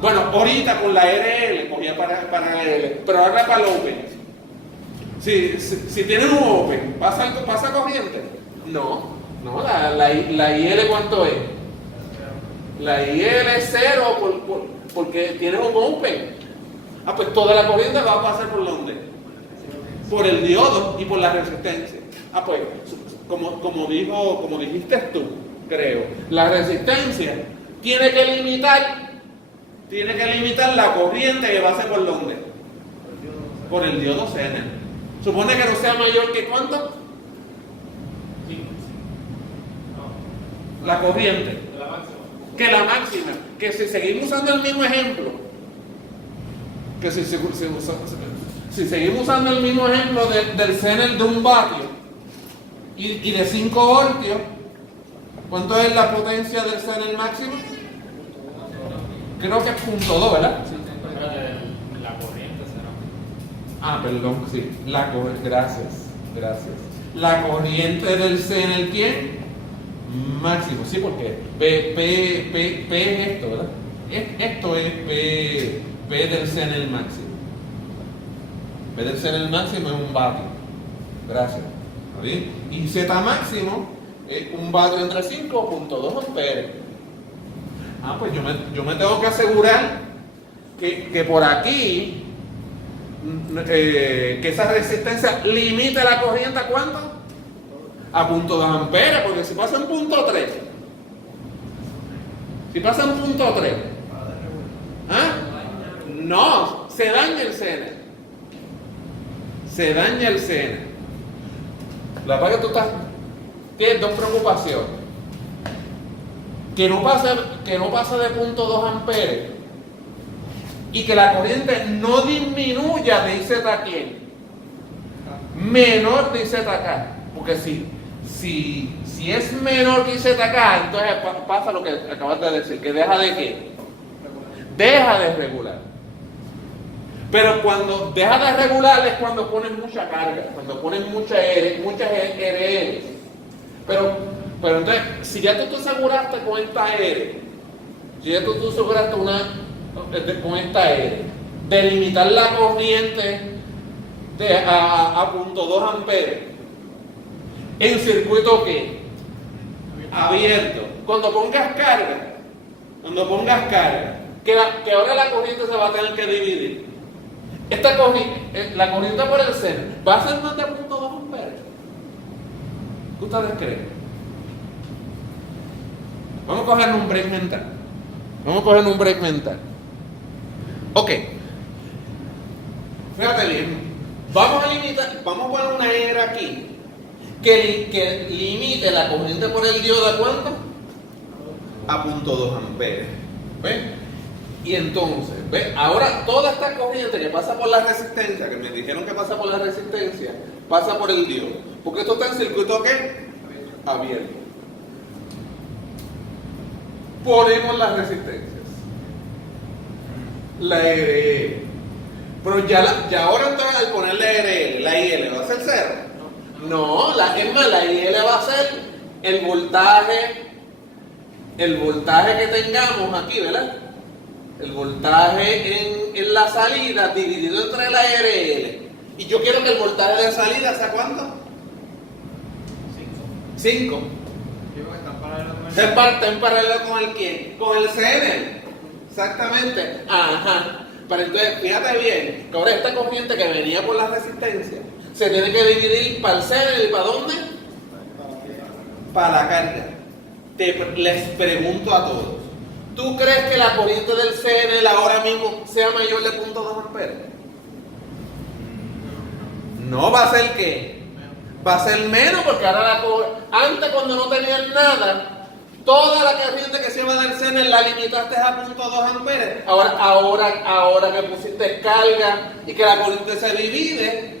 Bueno, ahorita con la RL cogía para RL, pero ahora para el Open. Si tienen un Open, ¿pasa corriente? No, la IL ¿cuánto es? La IL es 0 porque tienen un Open. Pues toda la corriente va a pasar por ¿dónde? Por el diodo y por la resistencia. Pues, como dijiste tú, creo, la resistencia tiene que limitar la corriente que pase por ¿dónde? Por el diodo Zener. Supone que no sea mayor que ¿cuánto? La corriente. Que la máxima. Que si seguimos usando el mismo ejemplo, si seguimos usando el mismo ejemplo del Zener de 1 vatio y de 5 voltios, ¿cuánto es la potencia del Zener máximo? Creo que es 0.2, ¿verdad? La corriente será. Perdón, sí. Gracias. La corriente del Zener, ¿quién? Máximo, sí, porque P es esto, ¿verdad? Esto es P del Zener máximo. P del Zener máximo es 1 vatio. Gracias. ¿Está bien? Y Z máximo es 1 vatio entre 5.2 amperes. Pues yo me tengo que asegurar que por aquí que esa resistencia limite la corriente ¿a cuánto? A 0.2 amperes, porque si pasa en 0.3, no, se daña el Zener. La verdad que tú tienes dos preocupaciones. Que no pase de 0.2 amperes y que la corriente no disminuya de IZ aquí, menor de IZ acá. Porque si es menor que IZ acá, entonces pasa lo que acabas de decir, que deja de ¿qué? Deja de regular. Pero cuando deja de regular es cuando pones mucha carga, cuando pones muchas RL. Pero entonces, si ya tú te aseguraste con esta R, si ya tú te aseguraste con esta R, de limitar la corriente a 0.2 amperes, en circuito ¿qué? Abierto. Cuando pongas carga, que ahora la corriente se va a tener que dividir. Esta corriente, la corriente por el seno, ¿va a ser más de 0.2 amperes? ¿Qué ustedes creen? Vamos a coger un break mental. Ok. Fíjate bien. Vamos a poner una R aquí que limite la corriente por el diodo ¿a cuánto? A 0.2 amperes. ¿Ves? Y entonces, ¿ves? Ahora toda esta corriente que pasa por la resistencia, que me dijeron que pasa por la resistencia, pasa por el diodo. Porque esto está en circuito ¿qué? Abierto. Ponemos las resistencias. La RL. Pero ya ahora entonces al ponerle RL, la IL va a ser 0. No, la IL va a ser el voltaje que tengamos aquí, ¿verdad? El voltaje en la salida dividido entre la RL. Y yo quiero que el voltaje de salida sea ¿cuánto? 5. Está en paralelo con el ¿quién? Con el CN. Exactamente. Ajá. Pero entonces, fíjate bien, que ahora esta corriente que venía por la resistencia se tiene que dividir para el CN y ¿para dónde? Para la carga. Les pregunto a todos. ¿Tú crees que la corriente del CN ahora mismo sea mayor de 0.2 amperes? No, va a ser ¿qué? Va a ser menos, porque ahora antes cuando no tenían nada, toda la corriente que se iba del CN la limitaste a 0.2 amperes. Ahora que pusiste carga y que la corriente se divide,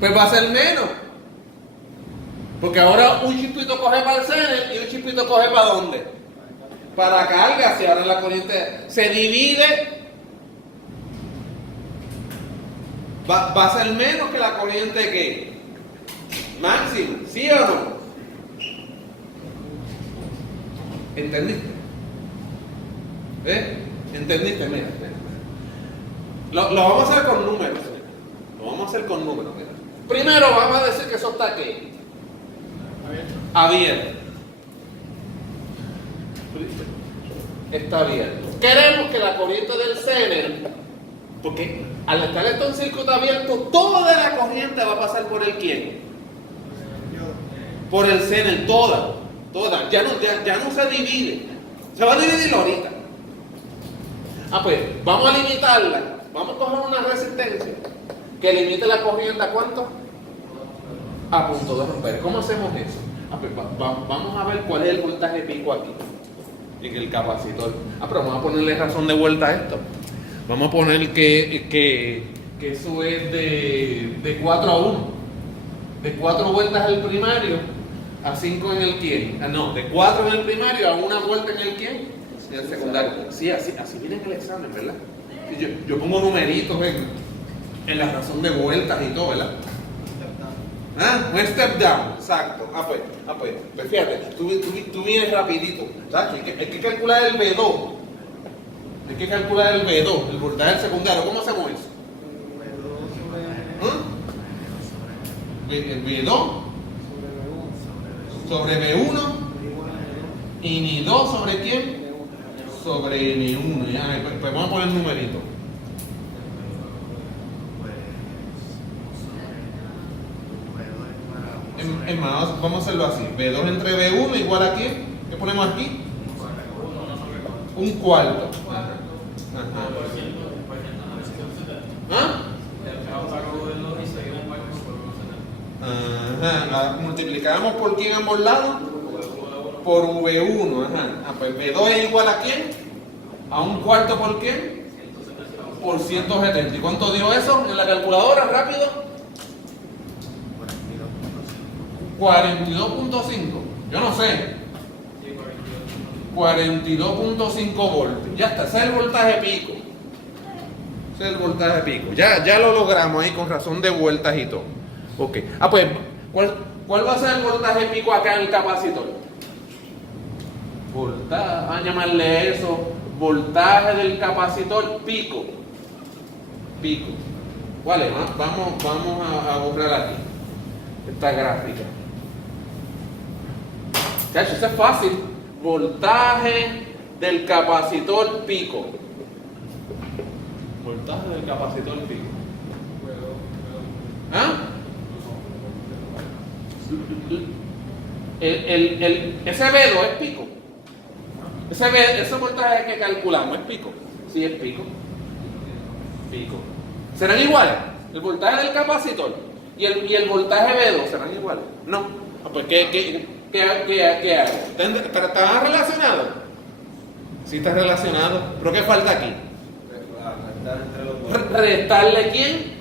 pues va a ser menos. Porque ahora un chispito coge para el CN y un chispito coge para ¿dónde? Para la carga. Si ahora la corriente se divide, va a ser menos que la corriente que máxima, ¿sí o no? ¿Entendiste? ¿Entendiste? Mira. Lo vamos a hacer con números. Mira. Primero vamos a decir que eso está aquí. Abierto. Está abierto. Queremos que la corriente del CN, porque al estar esto en circuito abierto, toda la corriente va a pasar por el ¿quién? Por el CN, toda. Ya no se divide. Se va a dividir ahorita. Pues vamos a limitarla. Vamos a coger una resistencia que limite la corriente ¿a cuánto? A 0.2 amperes. ¿Cómo hacemos eso? Pues vamos a ver cuál es el voltaje pico aquí en el capacitor. Pero vamos a ponerle razón de vuelta a esto. Vamos a poner que eso es de 4 a 1. De 4 vueltas al primario a 5 en el quién. De 4 en el primario a 1 vuelta en el quién. En el secundario. Sí, así viene en el examen, ¿verdad? Yo pongo numeritos en la razón de vueltas y todo, ¿verdad? Un step down, exacto. Pues fíjate, tú vienes rapidito. ¿Sabes? Hay que calcular el B2. El voltaje del secundario. ¿Cómo hacemos eso? El B2 sobre B1 y ni 2 sobre quién? Sobre N1. Ya, pues vamos a poner numerito. Es más, vamos a hacerlo así. B2 entre B1 igual a ¿qué? ¿Qué ponemos aquí? Un cuarto. Ajá, multiplicamos por quién ambos lados, por V1, ajá. Pues V2 es igual a quién, a un cuarto por quién, por 170. ¿Y cuánto dio eso en la calculadora? Rápido. 42.5. Yo no sé. 42.5 voltios. Ya está, ese es el voltaje pico. Ese es el voltaje pico. Ya lo logramos ahí con razón de vueltas y todo. Ok. Pues, ¿cuál va a ser el voltaje pico acá en el capacitor? Voltaje, vamos a llamarle eso, voltaje del capacitor pico. Pico. ¿Cuál es? Vamos a borrar aquí esta gráfica. Chacho, eso es fácil. Voltaje del capacitor pico. Voltaje del capacitor pico. ¿Ah? Ese V2 es pico. Ese voltaje que calculamos es pico. Sí, es pico. Pico. ¿Serán iguales? El voltaje del capacitor y el voltaje V2 serán iguales. No. Pues ¿qué hago? ¿Están relacionados? Sí, está relacionado. ¿Pero qué falta aquí? ¿Restarle quién?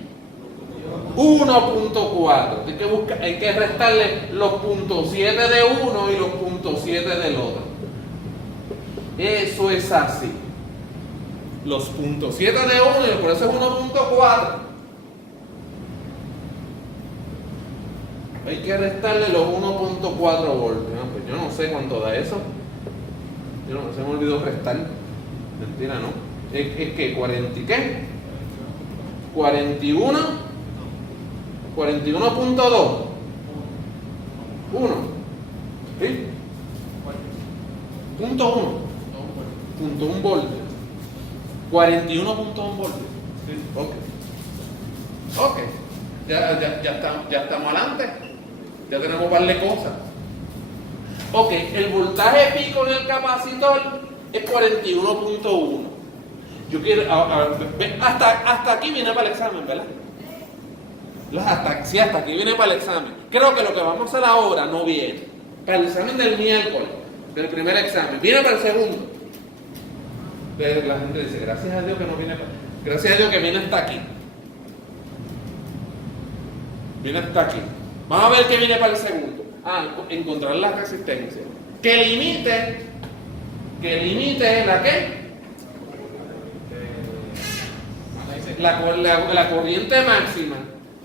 1.4. Hay que restarle los .7 de uno y los .7 del otro. Eso es así. Los .7 de uno y por eso es 1.4. Hay que restarle los 1.4 voltios. Pues yo no sé cuánto da eso. Yo no se me olvidó restar. Mentira, ¿no? Es que 40 y qué? 41. 41.2. 1. ¿Sí? Punto 1. Punto 1 voltios. 41.1 voltios. Sí. Ok. Ya estamos adelante. Ya tenemos un par de cosas. Ok, el voltaje pico en el capacitor es 41.1. Yo quiero. Hasta aquí viene para el examen, ¿verdad? Hasta aquí viene para el examen. Creo que lo que vamos a hacer ahora no viene. Para el examen del miércoles, del primer examen. Viene para el segundo. La gente dice, gracias a Dios que no viene para. Gracias a Dios que viene hasta aquí. Viene hasta aquí. Vamos a ver qué viene para el segundo. Encontrar la resistencia. Que limite la qué? La corriente máxima.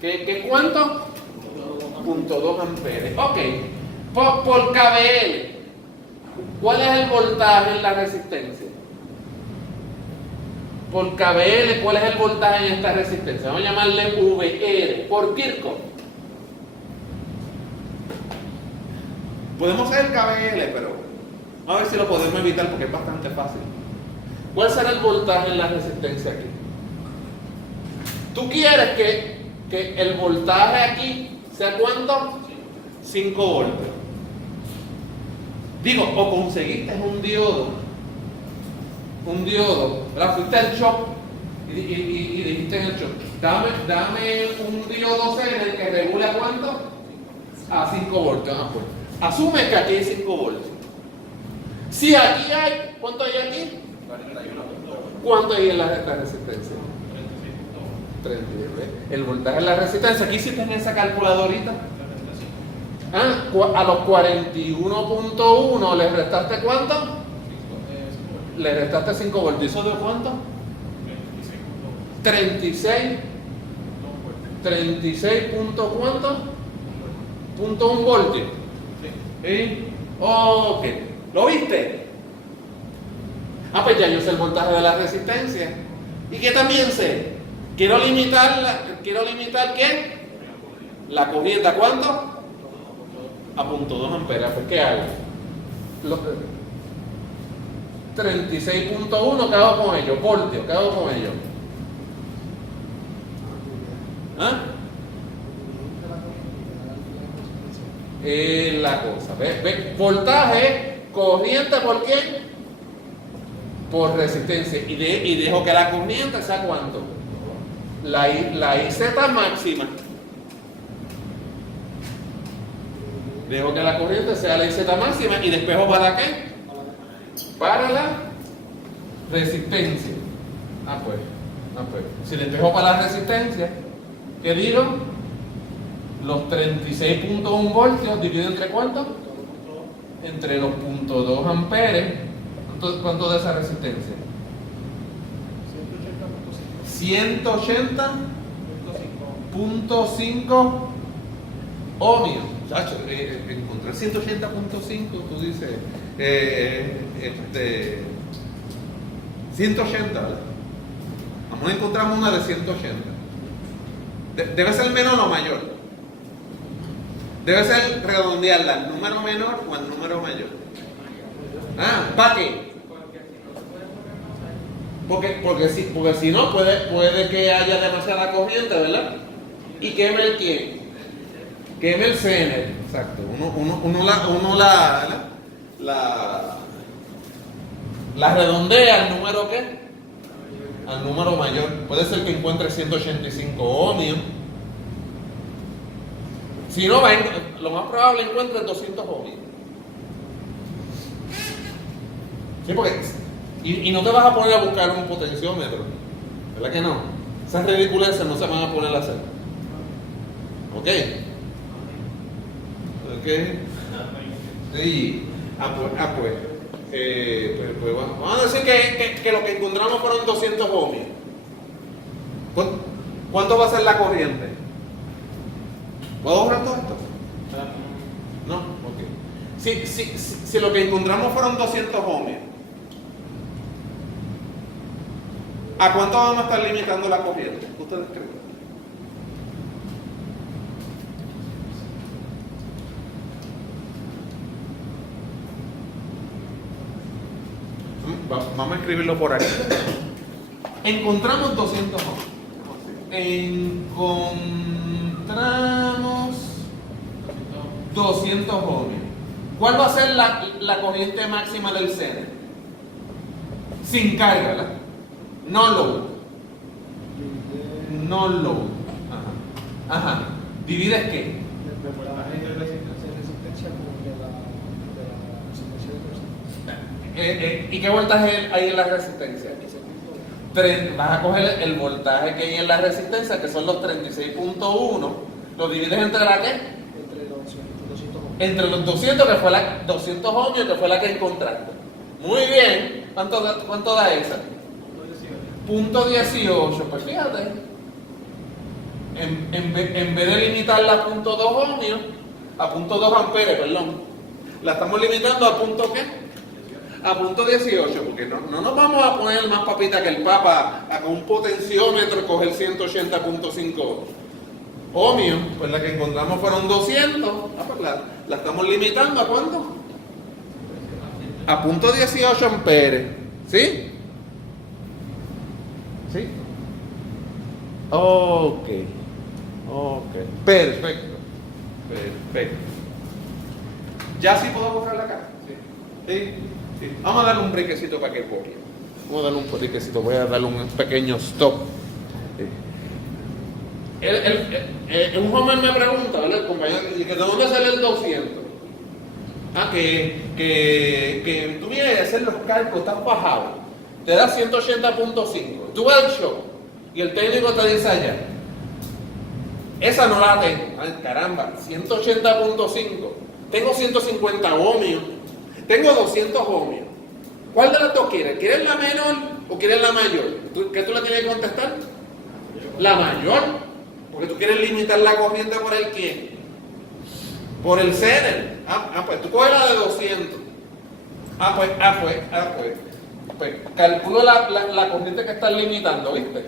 ¿Qué cuánto? 0.2 amperes. Ok. Por KBL. ¿Cuál es el voltaje en la resistencia? Por KBL, ¿cuál es el voltaje en esta resistencia? Vamos a llamarle VR. Por Kirchhoff. Podemos hacer KBL, pero vamos a ver si lo podemos evitar porque es bastante fácil. ¿Cuál será el voltaje en la resistencia aquí? Tú quieres que el voltaje aquí sea ¿cuánto? 5 voltios. Digo, o conseguiste un diodo, ¿verdad? Fuiste al shop y dijiste en el shop, dame un diodo C en el que regula ¿cuánto? A 5 voltios. Pues, asume que aquí hay 5 voltios. Si aquí hay, ¿cuánto hay aquí? 41. ¿Cuánto hay en la resistencia? 32. El voltaje en la resistencia, aquí hiciste en esa calculadorita. A los 41.1 le restaste ¿cuánto? Le restaste 5 voltios. ¿Eso de cuánto? 36. 36 punto ¿cuánto? Punto 1 voltio. ¿Sí? Ok. ¿Lo viste? Pues ya yo sé el voltaje de la resistencia. ¿Y qué también sé? Quiero limitar ¿qué? La corriente. ¿A cuánto? A 0.2 amperes. Pues ¿qué hago? 36.1, ¿qué hago con ellos? Voltios, ¿qué hago con ellos? Es la cosa. ¿Ves? Voltaje, corriente, ¿por qué? Por resistencia. Y dejo que la corriente sea ¿cuánto? La IZ máxima. Dejo que la corriente sea la IZ máxima y despejo ¿para qué? Para la resistencia. Pues. Si despejo para la resistencia, ¿qué digo? Los 36.1 voltios dividido entre ¿cuánto? Entre los 0.2 amperes. ¿Cuánto de esa resistencia? 180.5 ohmios. Chacho, encontrar 180.5, tú dices, 180, ¿verdad? Vamos a encontrar una de 180. Debe ser menor o mayor. Debe ser redondearla al número menor o al número mayor. ¿Para qué? Porque si no, puede que haya demasiada corriente, ¿verdad? Y queme el quién. Queme el CN. Exacto. Uno la redondea al número ¿qué? Al número mayor. Puede ser que encuentre 185 ohmios. Si no, lo más probable encuentre 200 ohmios. Sí, porque y no te vas a poner a buscar un potenciómetro, ¿verdad que no? Esas ridiculeces no se van a poner a hacer. ¿Ok? Sí. Pues vamos a decir que lo que encontramos fueron 200 ohmios. ¿Cuánto va a ser la corriente? ¿Puedo borrar todo esto? No, ok. Si lo que encontramos fueron 200 ohmios, ¿a cuánto vamos a estar limitando la corriente? ¿Ustedes creen? Vamos a escribirlo por aquí. Encontramos 200 ohmios. Encontramos 200 ohmios. ¿Cuál va a ser la corriente máxima del CN? Sin carga, ¿verdad? No load. No load. Ajá. ¿Divides qué? ¿Y qué voltaje hay en la resistencia? Vas a coger el voltaje que hay en la resistencia, que son los 36.1, lo divides entre la qué? Entre los 200, que fue 200 ohmios, que fue la que encontraste. Muy bien. ¿Cuánto da esa? 0.18. Pues fíjate, en vez de limitarla a 0.2 ohmios, a 0.2 amperes, perdón, la estamos limitando a punto ¿qué? A 0.18, porque no nos vamos a poner más papita que el Papa a con un potenciómetro coger 180.5 ohmios. Pues la que encontramos fueron 200. Pues la estamos limitando ¿a cuánto? A 0.18 amperes. ¿Sí? ¿Sí? Ok. Perfecto. ¿Ya sí puedo borrar la caja? Sí. Vamos a darle un brequecito para que corra. Vamos a darle un brequecito. Voy a darle un pequeño stop. Un joven me pregunta, ¿verdad? El compañero, ¿de dónde sale el 200? Que tú vienes a hacer los cálculos, estás bajado, te da 180.5. Tú vas al show y el técnico te dice allá, esa no la tengo. Ay, caramba, 180.5. Tengo 150 ohmios. Tengo 200 ohmios. ¿Cuál de las dos quieres? ¿Quieres la menor o quieres la mayor? ¿Qué tú le tienes que contestar? La mayor. Porque tú quieres limitar la corriente por el ¿quién? Por el Zener. Pues tú coges la de 200. Pues calculo la corriente que estás limitando, ¿viste?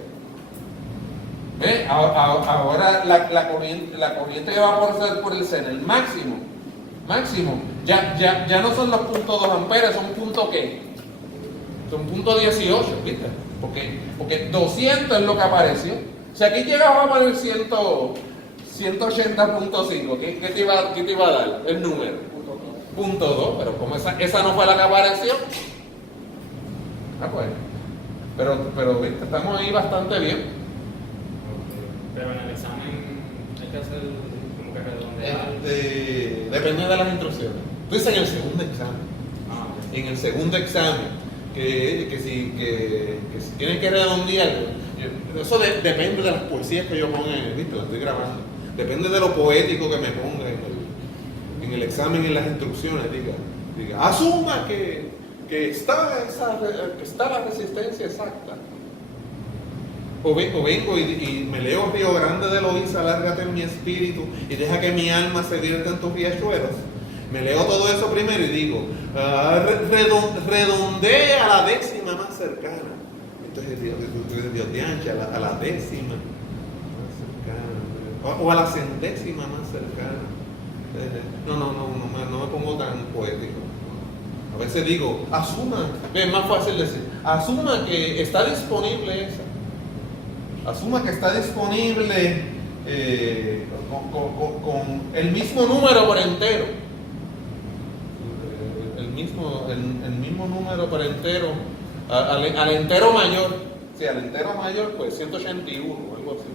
¿Ves? Ahora la corriente que va por el Zener, máximo. Ya no son los 0.2 amperes, son punto ¿qué? Son 0.18, ¿viste? Porque 200 es lo que apareció. Si aquí llegamos a poner 180.5, ¿qué te iba a dar el número? 0.2, pero como esa no fue la que apareció. Pues. Pero ¿viste? Estamos ahí bastante bien. Pero en el examen hay que hacer como que redondear. Depende de las instrucciones. Tú dices en el segundo examen. Ah, ok. En el segundo examen, que si tienen que redondear, eso depende de las poesías que yo ponga, ¿viste? Las estoy grabando. Depende de lo poético que me ponga en el examen, en las instrucciones. Diga, asuma que está la resistencia exacta. O vengo y me leo Río Grande de Loíza, lárgate en mi espíritu y deja que mi alma se vierta en tus riachuelos. Me leo todo eso primero y digo, redondea a la décima más cercana. Entonces Dios de ancha, a la décima más cercana. O a la centésima más cercana. No me pongo tan poético. A veces digo, asuma, es más fácil decir, asuma que está disponible esa. Asuma que está disponible con el mismo número por entero. El mismo número por entero. Al entero mayor. Sí, al entero mayor, pues 181, algo así.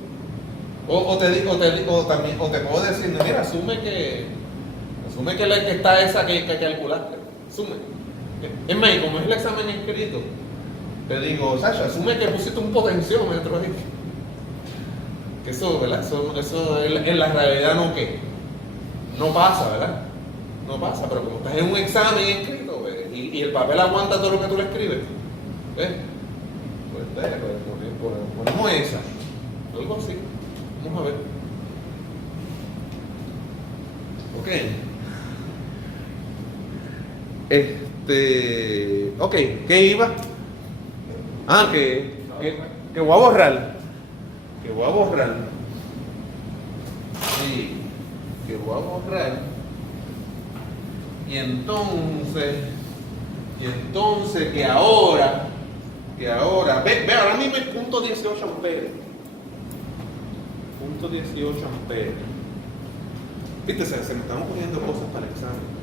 O te puedo decir, mira, asume que está esa que calculaste. Asume. Es más, como es el examen escrito, te digo, Sasha, asume que pusiste un potenciómetro ahí. Que eso, ¿verdad? Eso en la realidad no pasa, ¿verdad? No pasa, pero como estás en un examen escrito, ¿ves? Y el papel aguanta todo lo que tú le escribes, ¿ves? Pues ponemos esa, algo así. Vamos a ver. Ok, ¿qué iba? Que voy a borrar. Que voy a borrar. Sí, que voy a borrar. Y entonces que ahora, ve, ahora mismo es punto 18 amperes. Punto 18 amperes. Viste, se me están ocurriendo cosas para el examen.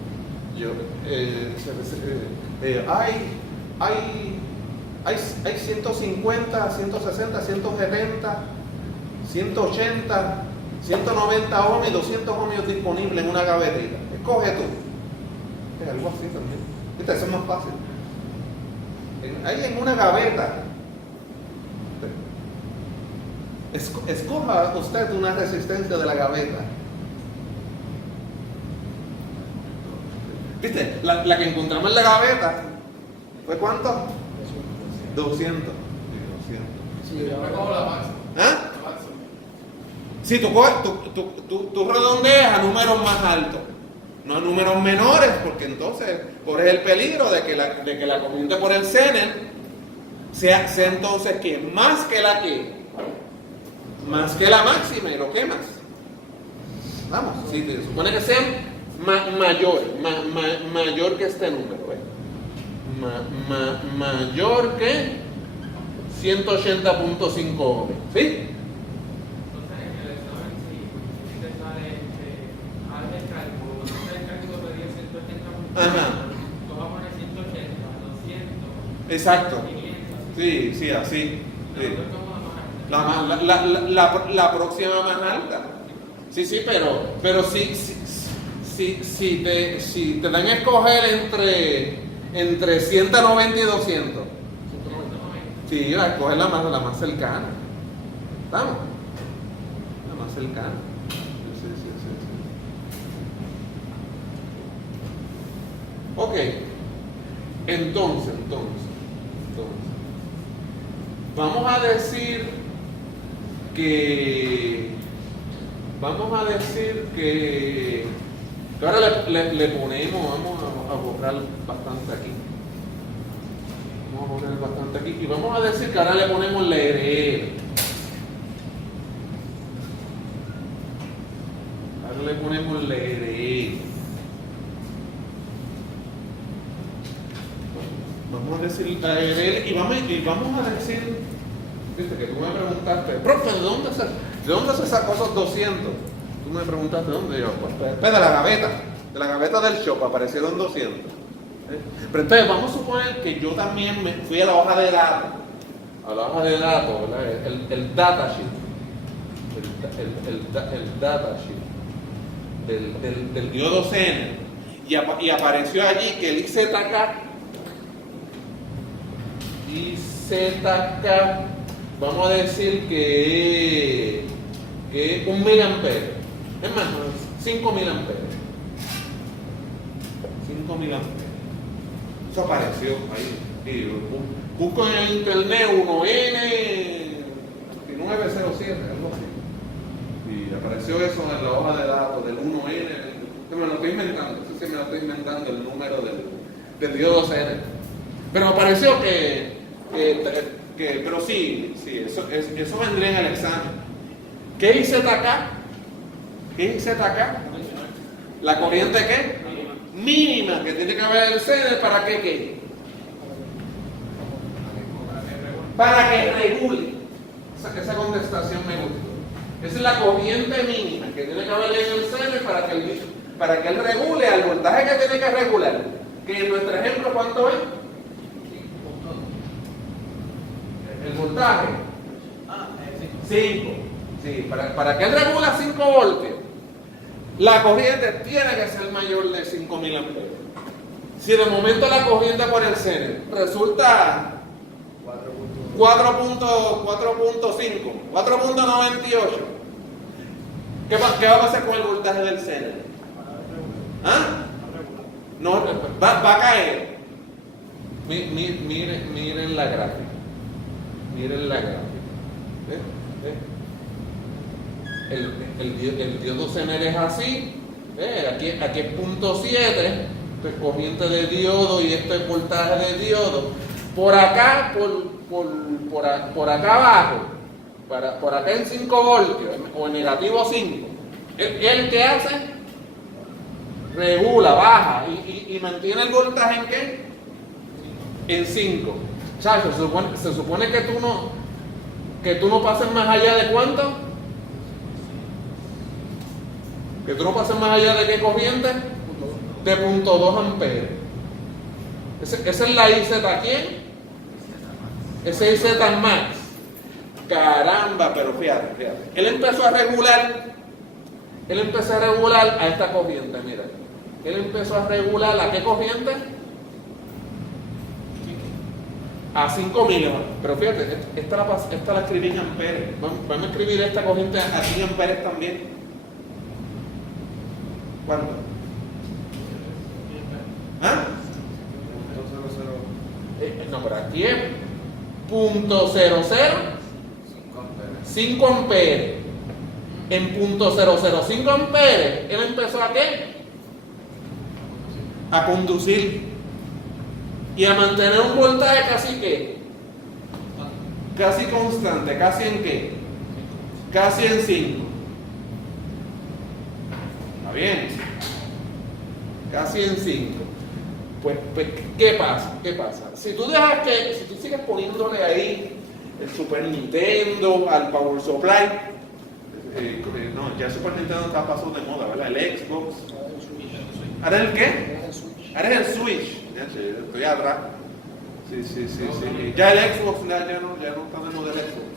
Hay 150, 160, 170, 180, 190 ohmios y 200 ohmios disponibles en una gavetita. Escoge tú. Es algo así también. ¿Viste? Eso es más fácil. Ahí en una gaveta. Escoja usted una resistencia de la gaveta. ¿Viste? La que encontramos en la gaveta ¿fue cuánto? 200. Sí, yo me cojo la máxima. ¿Ah? Si tú redondeas a números más altos, no a números menores, porque entonces corres el peligro de que la corriente por el seno sea entonces que más que la máxima y lo quemas. Vamos, si te supone que sean mayor que este número, mayor que 180.5 ohms, ¿sí? Ajá. Exacto. Sí, así. Sí. La próxima más alta. Sí, pero si te dan a escoger entre 190 y 200. Sí, a escoger la más cercana. ¿Estamos? La más cercana. Sí. Ok, entonces, vamos a decir que ahora le ponemos, vamos a borrar bastante aquí. Vamos a poner bastante aquí y vamos a decir que ahora le ponemos leer. Ahora le ponemos leer. Vamos a decir leer y vamos a decir, viste que tú me preguntaste, profe, ¿de dónde se sacó esos 200? Tú me preguntaste, ¿de dónde? Yo, pues de la gaveta del shop aparecieron 200. Pero entonces vamos a suponer que yo también me fui a la hoja de datos, ¿verdad? El data sheet, el data sheet. del diodo Zener y apareció allí que el IZK vamos a decir que es 1 miliampere, es más, 5 miliamperes. 5 miliamperes. Eso apareció ahí. Y busco en el internet 1N2907, algo así. Y apareció eso en la hoja de datos del 1N. Me lo estoy inventando, eso sí me lo estoy inventando el número del diodo Zener. Pero apareció pero sí, eso vendría en el examen. ¿Qué dice acá? ¿Qué dice acá? ¿La corriente qué? Mínima que tiene que haber el Zener para que ¿qué? Para que regule. Esa contestación me gustó. Esa es la corriente mínima que tiene que haber en el Zener para que él regule al voltaje que tiene que regular. Que en nuestro ejemplo, ¿cuánto es? El voltaje. 5. Sí, para que él regule a 5 voltios, la corriente tiene que ser mayor de 5 miliamperes. Si de momento la corriente por el Zener resulta 4.5, 4.98, ¿qué va a pasar con el voltaje del Zener? ¿Ah? No, va a caer. Miren la gráfica. Miren la gráfica. El diodo Zener es así. Aquí es 0.7. Esto es corriente de diodo y esto es voltaje de diodo. Por acá, por acá abajo, por acá en 5 voltios o en negativo 5. ¿El qué hace? Regula, baja y mantiene el voltaje en qué? En 5. Chacho, se supone que tú no pases más allá de ¿cuánto? Que tú no pases más allá de qué corriente? De 0.2 amperes. Esa es la IZ ¿quién? Ese IZ max. Caramba, pero fíjate. Él empezó a regular a esta corriente, mira. Él empezó a regular ¿a qué corriente? A 5 miliamperes. Pero fíjate, esta la escribí en amperes. Vamos a escribir esta corriente aquí en amperes también. ¿Cuánto? ¿Ah? No, pero aquí es 0.005 amperes. En 0.005 amperes, él empezó ¿a qué? A conducir y a mantener un voltaje casi constante, casi en qué, casi en 5. ¿Está bien? Casi en 5. Pues, ¿qué pasa? Si tú sigues poniéndole ahí el Super Nintendo al Power Supply, no, ya el Super Nintendo está pasado de moda, ¿verdad? El Xbox. ¿Ahora el qué? Ahora es el Switch. Estoy atrás. Sí. Ya el Xbox, ya no está de moda el Xbox.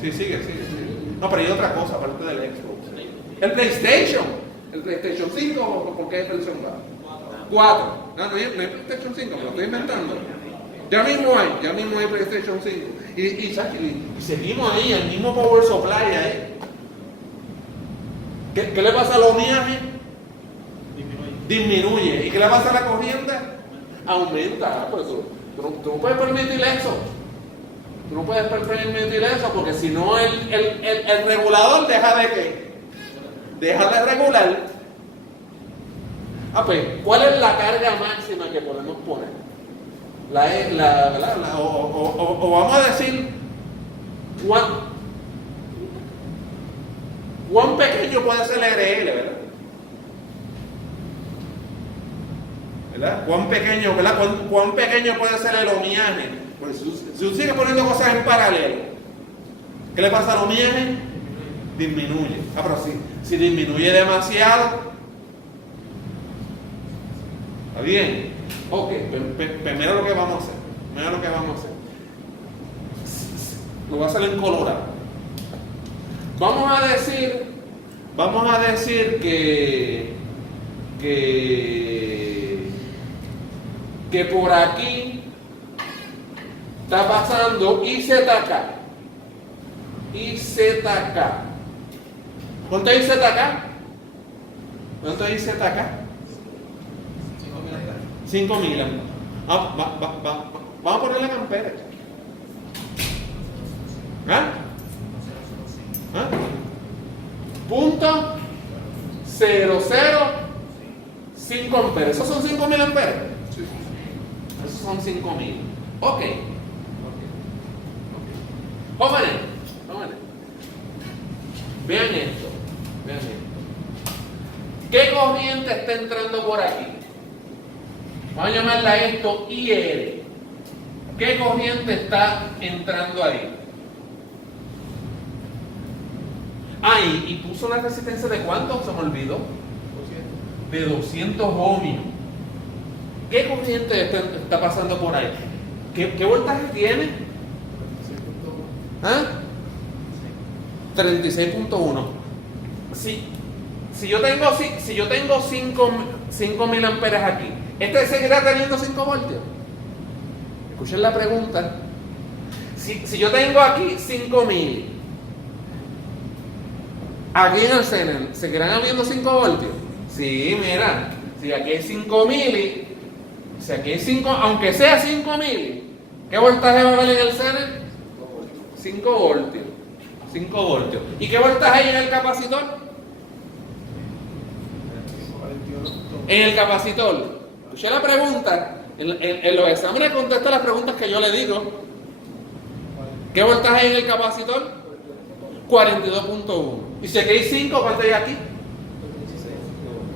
Sí, sigue. No, pero hay otra cosa aparte del Xbox. El PlayStation 5, ¿por qué versión va? 4. No hay PlayStation 5, me lo estoy inventando. Ya mismo hay PlayStation 5. Y seguimos ahí, el mismo Power Supply ahí. ¿Qué le pasa a los miajes? Disminuye. ¿Y qué le pasa a la corriente? Aumenta. Pues tú no puedes permitir eso. Tú no puedes permitir eso porque si no el regulador deja de qué? Deja de regular. Pues, ¿cuál es la carga máxima que podemos poner? O vamos a decir cuán pequeño puede ser el RL, ¿verdad? ¿Cuán pequeño puede ser el ohmiaje? Pues si tú sigues poniendo cosas en paralelo, ¿qué le pasa al ohmiaje? Disminuye. Pero si disminuye demasiado, ¿está bien? Ok, primero lo que vamos a hacer. Lo voy a hacer en colorado. Vamos a decir vamos a decir que por aquí está pasando IZK. ¿Cuánto es IZK? ¿Cuánto es IZK? 5.000 amperes. Vamos a ponerle en amperes. Punto 005 amperes. ¿Esos son 5.000 amperes? Sí. Esos son 5.000. Ok. Jóvenes. Vean esto. ¿Qué corriente está entrando por aquí? Vamos a llamarla a esto IR. ¿Qué corriente está entrando ahí? Y puso una resistencia de ¿cuánto? Se me olvidó. 200. De 200 ohmios. ¿Qué corriente está pasando por ahí? ¿Qué voltaje tiene? 36.1. Si yo tengo 5.000 amperes aquí, ¿este seguirá teniendo 5 voltios? Escuchen la pregunta. Si yo tengo aquí 5.000, aquí en el Cenen, ¿seguirán habiendo 5 voltios? Sí, mira, si aquí hay 5.000, si aquí hay 5, aunque sea 5.000, ¿qué voltaje va a haber en el Cenen? 5 voltios. 5 voltios. ¿Y qué voltaje hay en el capacitor? 41. En el capacitor. Escuché la pregunta. En los exámenes contesta las preguntas que yo le digo. ¿Qué voltaje hay en el capacitor? 42.1. Y si aquí hay 5, ¿cuánto hay aquí?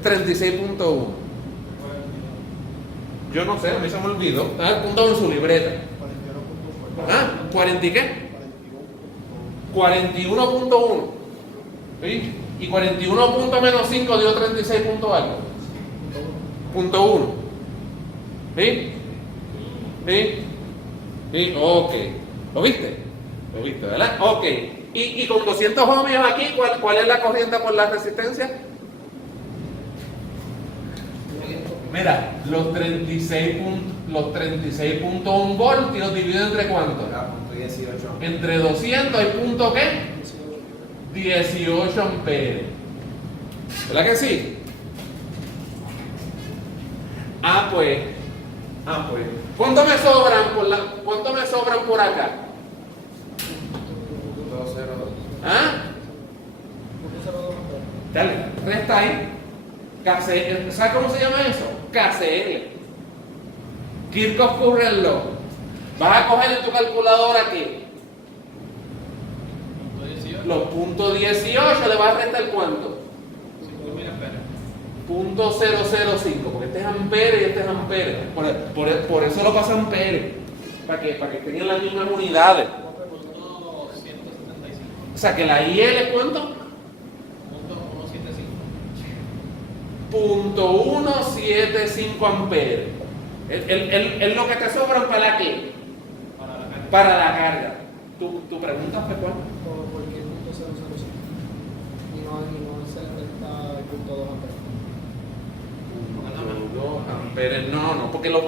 36.1. Yo no sé, a mí se me olvidó. Está apuntado en su libreta. 40 y qué? 41.1. ¿Sí? Y 41 punto menos 5 dio 36 punto algo. Punto 1. ¿Sí? Ok. ¿Lo viste? ¿Verdad? Ok. Y con 200 ohmios aquí, ¿cuál es la corriente por la resistencia? Mira, los 36.1 voltios dividido entre ¿cuánto? Punto 18. Entre 200 hay punto ¿qué? 18 amperes. ¿Verdad que sí? Pues. ¿Cuánto me sobran por acá? 202. Dale, resta ahí. ¿Sabes cómo se llama eso? KCL. Kirchhoff Current Law. Vas a coger en tu calculadora aquí los puntos 18, le vas a restar ¿cuánto? 5.000 amperes. Punto 005, porque este es ampere y este es ampere. Por eso lo pasa ampere, para que tengan las mismas unidades. Punto 175. O sea que la IL, ¿cuánto? Punto 175. .175 amperes. Es lo que te sobran para la qué? Para la carga. Para la carga. ¿Tu pregunta fue cuál? ¿Por qué punto 005? Y no se le resta el punto 2 amperes. .2 amperes. No, porque los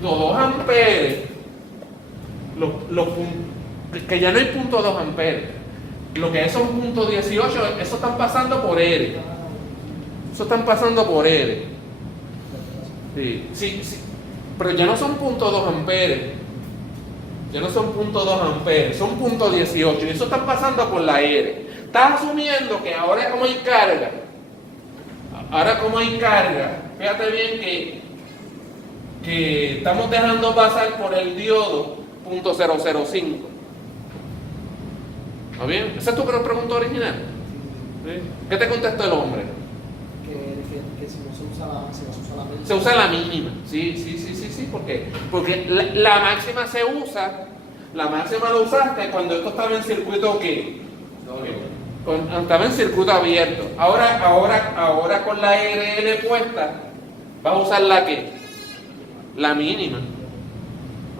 .2 amperes, que ya no hay .2 amperes. Lo que es un .18, eso están pasando por R. Eso están pasando por R. Sí. Pero ya no son .2 amperes. Ya no son .2 amperes, son .18. Y eso están pasando por la R. Estás asumiendo que ahora como hay carga, fíjate bien que estamos dejando pasar por el diodo .005. ¿Está bien? ¿Esa es tu pregunta original? ¿Sí? ¿Qué te contestó el hombre? Que si no se usa la mínima. Se usa la mínima, sí, porque la máxima se usa, la máxima la usaste cuando esto estaba en circuito ¿qué? Estaba en circuito abierto. Ahora con la RL puesta, vas a usar la ¿qué? La mínima.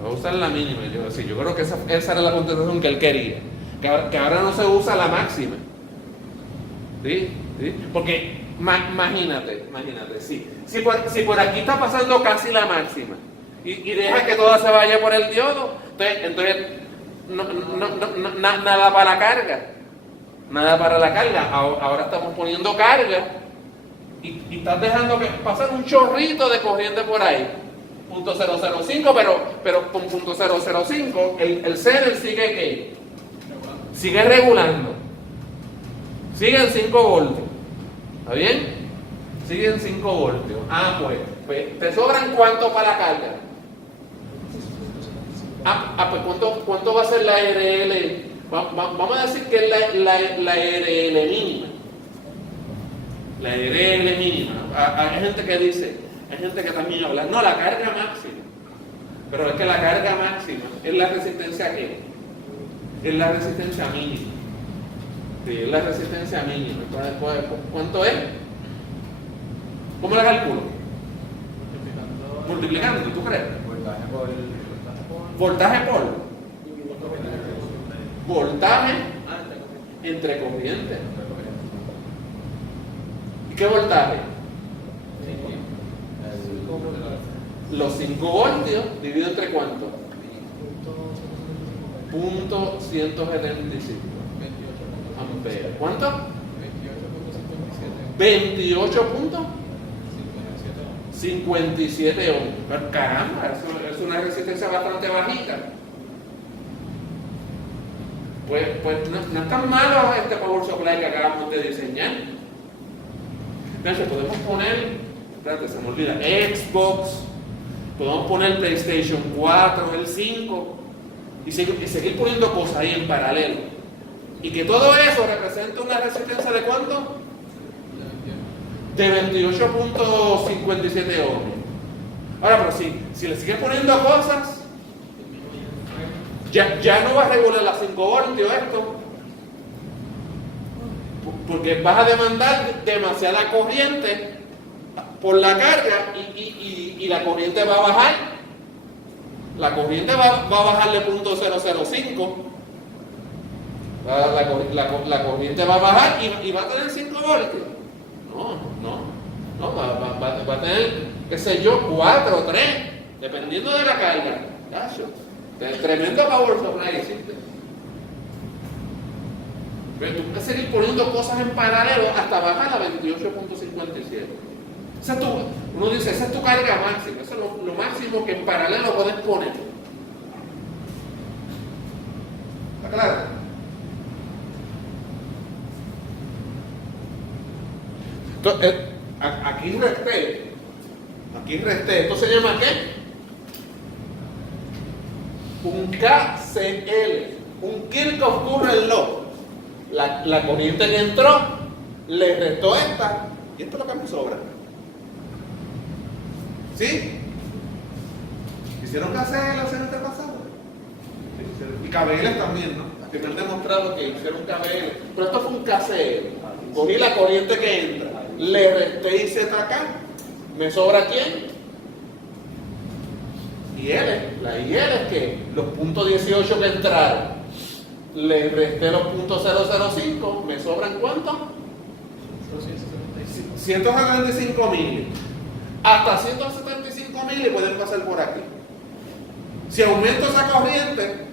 Vas a usar la mínima. Yo creo que esa era la contestación que él quería. Que ahora no se usa la máxima. ¿Sí? ¿Sí? Porque imagínate, si por aquí está pasando casi la máxima y deja que toda se vaya por el diodo, entonces nada para la carga. Nada para la carga. Ahora estamos poniendo carga y estás dejando que pasar un chorrito de corriente por ahí. .005, pero con .005 el CEREL sigue ¿qué? Sigue regulando. Sigue en 5 voltios. ¿Está bien? Sigue en 5 voltios. Pues ¿te sobran cuánto para la carga? Pues ¿cuánto va a ser la RL? Vamos a decir que es la RL mínima. La RL mínima. Hay gente que dice, hay gente que también habla, no, la carga máxima. Pero es que la carga máxima es la resistencia ¿qué? Es la resistencia mínima. Sí, es la resistencia mínima. Entonces, ¿cuánto es? ¿Cómo la calculo? Multiplicando, ¿tú crees? Voltaje por voltaje entre corriente. ¿Y qué voltaje? Los 5 voltios dividido entre ¿cuánto? .175 amperes. ¿Cuánto? 28.57 ohms. Pero caramba, eso es una resistencia bastante bajita. Pues no es tan malo este power supply que acabamos de diseñar. Entonces podemos poner, espérate, se me olvida, Xbox, podemos poner PlayStation 4, el 5 y seguir poniendo cosas ahí en paralelo. Y que todo eso represente una resistencia de ¿cuánto? De 28.57 ohms. Ahora, pero si le sigues poniendo cosas, ya no va a regular las 5 voltios esto, porque vas a demandar demasiada corriente por la carga y la corriente va a bajar. La corriente va a bajar de .005. La corriente va a bajar y va a tener 5 voltios. No, va a tener, qué sé yo, 4 o 3, dependiendo de la carga. Tremendo power supply existe. Pero tú puedes seguir poniendo cosas en paralelo hasta bajar a 28.57. Uno dice, esa es tu carga máxima, eso es lo máximo que en paralelo puedes poner. ¿Está claro? Entonces, aquí resté, esto se llama ¿qué? Un KCL, un Kirchhoff Current Law. La corriente que entró le restó esta, y esto es lo que me sobra. ¿Sí? ¿Hicieron KCL el semestre pasado? Y KBL también, ¿no? Que me han demostrado que hicieron KBL. Pero esto fue un KCL. Cogí la corriente que entra, le resté y Z acá. ¿Me sobra quién? La IL es que los puntos 18 que entraron, le resté los puntos 005, ¿me sobran cuánto? 175 mil. Hasta 175 mil pueden pasar por aquí. Si aumento esa corriente,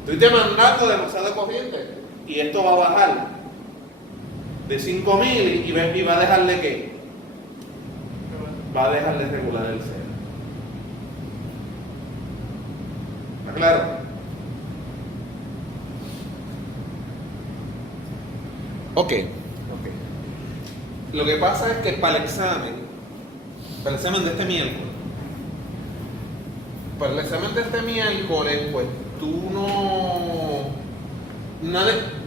estoy demandando demasiada corriente y esto va a bajar de 5.000 y va a dejarle ¿qué? Va a dejarle regular el cero. ¿Está claro? Ok. Lo que pasa es que para el examen de este miércoles, pues tú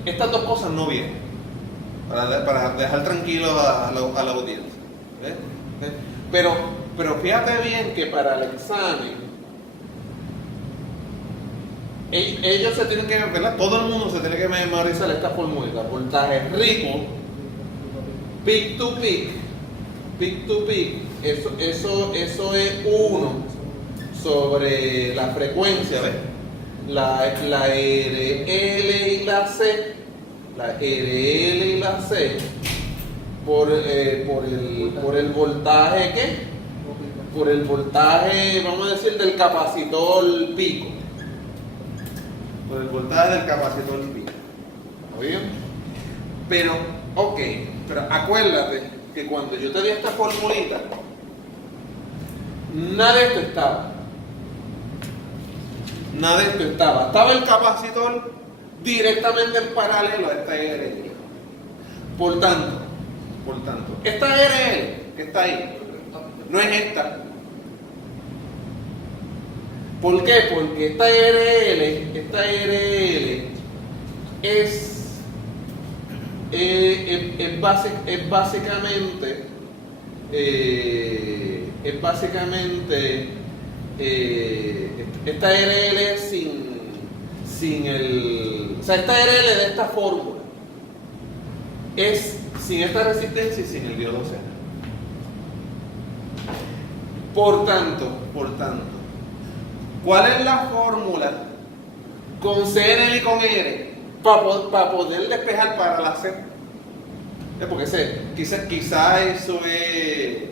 estas dos cosas no vienen. Para dejar tranquilo a la audiencia. ¿Ves? Pero fíjate bien que para el examen ellos se tienen que, ¿verdad? Todo el mundo se tiene que memorizar esta formulita: voltaje rico, peak to peak, eso es 1 sobre la frecuencia, ¿ves? La RL y la C, la RL y la C por el voltaje, ¿qué? Por el voltaje, vamos a decir, del capacitor pico. Por el voltaje del capacitor pico. ¿Está bien? Pero, ok, pero acuérdate que cuando yo te di esta formulita, nada de esto estaba. Nada de esto estaba. Estaba el capacitor directamente en paralelo a esta RL. Por tanto, esta RL que está ahí, no es esta. ¿Por qué? Porque esta RL es básicamente esta RL sin el, o sea, esta RL de esta fórmula es sin esta resistencia y sin el diodo C. Por tanto, ¿cuál es la fórmula con CN y con R para poder despejar para la C? Porque quizá eso es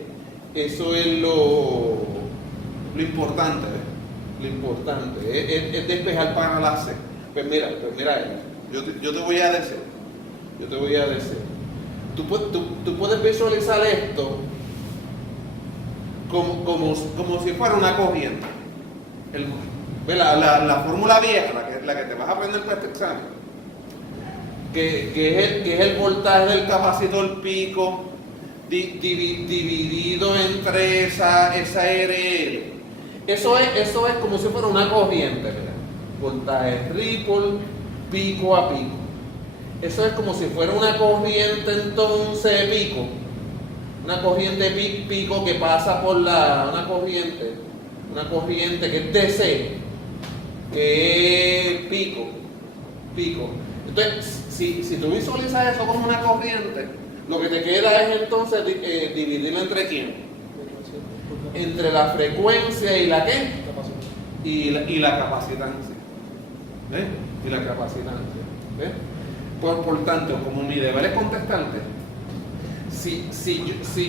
lo importante, ¿ves? Lo importante es despejar para la C. Pues mira, yo te voy a decir, tú puedes visualizar esto como si fuera una corriente. La fórmula vieja, la que te vas a aprender para este examen, que es el voltaje del capacitor pico dividido entre esa RL. Eso es como si fuera una corriente, ¿verdad? Voltaje ripple, pico a pico. Eso es como si fuera una corriente entonces pico. Una corriente pico que pasa por una corriente que es DC, que es pico. Entonces, si tú visualizas eso como una corriente, lo que te queda es entonces dividirlo entre quién. Entre la frecuencia y la ¿qué? Y la capacitancia. ¿Ves? Y la capacitancia. ¿Ves? Por tanto, como mi deber es contestarte, si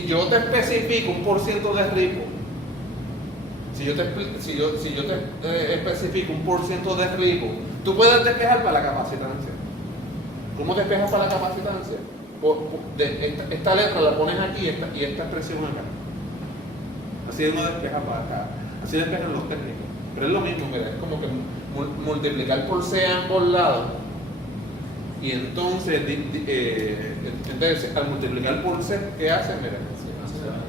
yo te especifico un porciento de ripple, si yo te especifico un porciento de ripple, tú puedes despejar para la capacitancia. ¿Cómo despejas para la capacitancia? Esta letra la pones aquí y esta expresión acá. Así uno despeja para acá. Así despejan los técnicos. Pero es lo mismo, mira, es como que multiplicar por C a ambos lados. Y entonces, al multiplicar por C, ¿qué hace? Mira,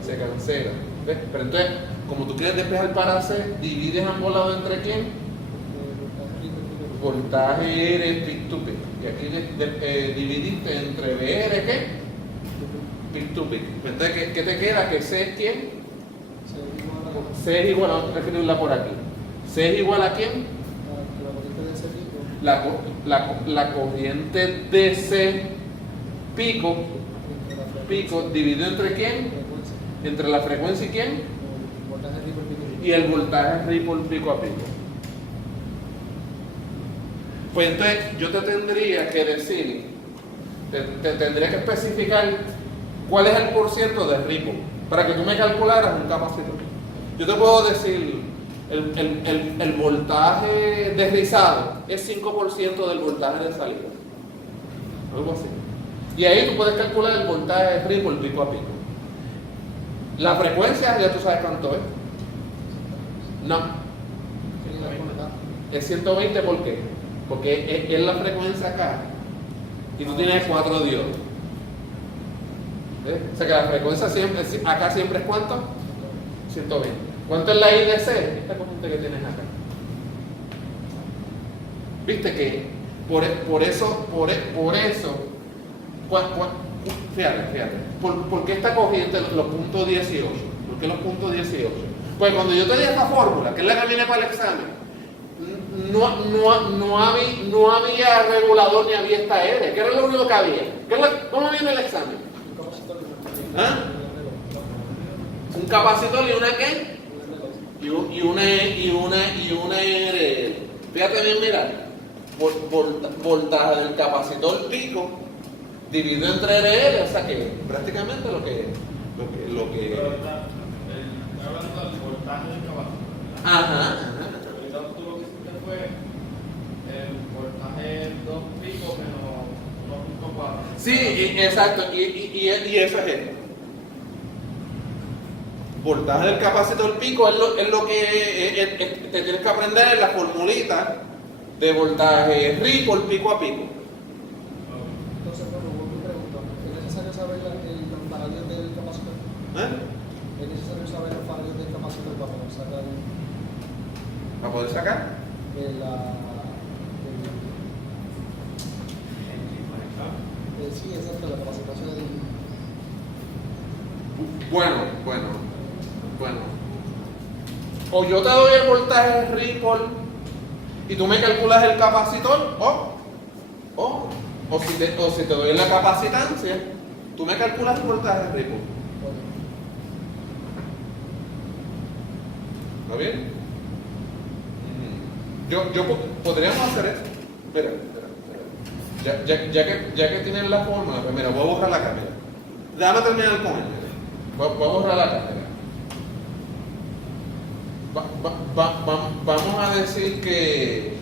se cancela. ¿Ves? Pero entonces, como tú quieres despejar para C, divides ambos lados entre quién? Voltaje R peak to peak. Y aquí dividiste entre VR, ¿qué? Peak to peak. Entonces, ¿qué te queda? Que C es quién? C es igual, vamos a escribirla por aquí. C es igual a quién? La corriente DC pico dividido entre quién? Entre la frecuencia y quién? Y el voltaje ripple pico a pico. Pues entonces yo te tendría que decir, te tendría que especificar cuál es el porciento de ripple para que tú me calcularas un capacitor. Yo te puedo decir, el voltaje deslizado es 5% del voltaje de salida. Algo así. Y ahí tú puedes calcular el voltaje ripple pico a pico. La frecuencia, ya tú sabes cuánto es. No. Es 120, ¿por qué? Porque es la frecuencia acá. Y tú tienes 4 diodos. ¿Ves? O sea que la frecuencia acá siempre es ¿cuánto? 120. ¿Cuánto es la IDC? Esta corriente que tienes acá. Viste que por eso, fíjate, ¿por qué esta corriente, los puntos 18? ¿Por qué los puntos 18? Pues cuando yo te di esta fórmula, que es la que viene para el examen, no había regulador ni había esta R. ¿Qué era lo único que había? ¿Cómo viene el examen? ¿Ah? Un capacitor y una ¿qué? Y una R. Fíjate bien, mira, voltaje del capacitor pico dividido entre RL, o sea que prácticamente lo que Pero está hablando del voltaje del capacitor. ajá. Ahorita tú lo que hiciste fue el voltaje 2 pico menos 1.4. Sí, exacto, y eso es esto. Voltaje del capacitor pico es lo que te tienes que aprender en la formulita de voltaje Ripple pico a pico. Entonces, bueno, vuelvo y pregunto, ¿es necesario saber los faradios del capacitor? ¿Es necesario saber los faradios del capacitor para poder sacar ¿Para poder sacar? sí, exacto, la capacitación de... Bueno. O yo te doy el voltaje Ripple y tú me calculas el capacitor, o si te doy la capacitancia, tú me calculas el voltaje Ripple. ¿Está bien? Podríamos hacer eso. Espera. Ya que tienen la fórmula, pues mira, voy a borrar la cámara. Déjame terminar con él. Voy a borrar la cámara. Vamos a decir que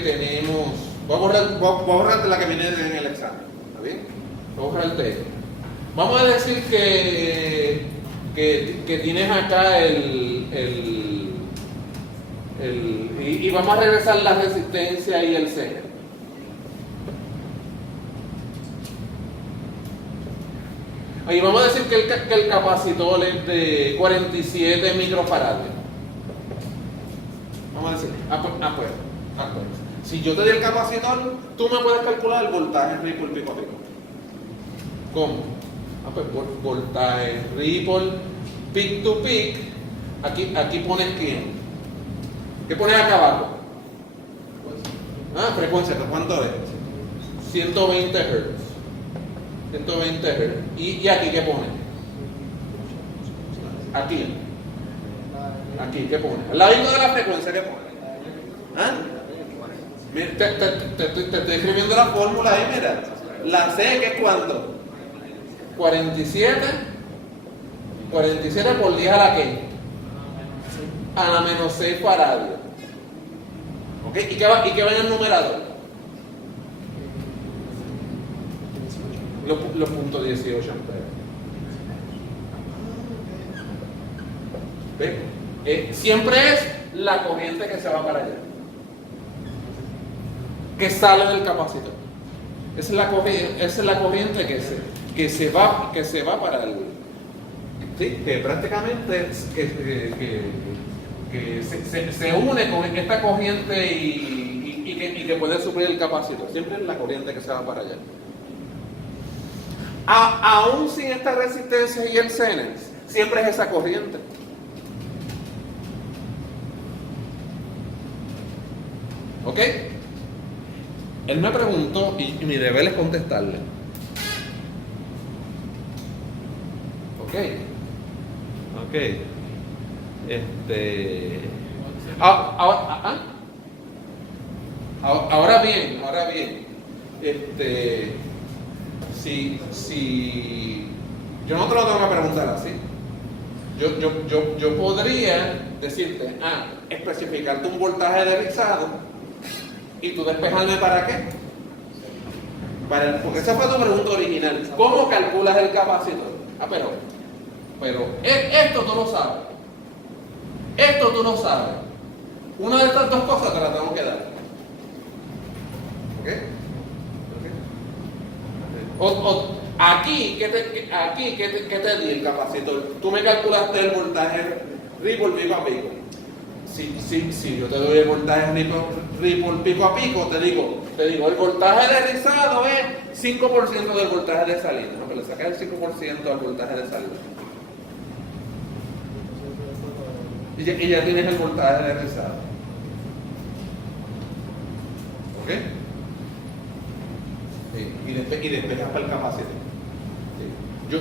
tenemos. Voy a borrar la que viene en el examen. ¿Está bien? Voy a borrar el texto. Vamos a decir que tienes acá y vamos a regresar la resistencia y el seno. Y vamos a decir que el capacitor es de 47 microfaradios. Vamos a decir, pues. Si yo te doy el capacitor, tú me puedes calcular el voltaje Ripple pico a pico. ¿Cómo? Pues voltaje Ripple peak to peak. Aquí pones quién. ¿Qué pones acá abajo? Frecuencia, ¿cuánto es? 120 Hz. 120 Hz. ¿Y aquí qué pone? Aquí, ¿qué pone? Al lado de la frecuencia, ¿qué pone? Mira, te estoy escribiendo la fórmula ahí, mira. La C, ¿qué es cuánto? 47 por 10 a la ¿qué? A la menos 6 faradios. ¿Ok? ¿Y qué va en el numerador? Los puntos 18 amperes. ¿Ves? Siempre es la corriente que se va para allá, que sale del capacitor. Esa es la corriente que se va para el... ¿Sí? Que prácticamente se une con esta corriente y que puede suplir el capacitor. Siempre es la corriente que se va para allá. Aún sin esta resistencia y el Zener, siempre es esa corriente. ¿Ok? Él me preguntó y mi deber es contestarle. ¿Ok? Ahora bien, si yo no te lo tengo que preguntar así, yo podría decirte, especificarte un voltaje de rizado y tú despejarme para qué, porque esa fue tu pregunta original. ¿Cómo calculas el capacitor? Pero esto tú lo sabes. Esto tú lo sabes. Una de estas dos cosas te la tengo que dar. ¿Ok? Aquí, ¿qué te di el capacitor? Tú me calculaste el voltaje Ripple pico a pico. Si yo te doy el voltaje Ripple pico a pico, te digo, el voltaje de rizado es 5% del voltaje de salida, ¿no? Que le sacas el 5% al voltaje de salida. Y ya tienes el voltaje de rizado. ¿Ok? Sí. Y despejas para el capacitor. Sí.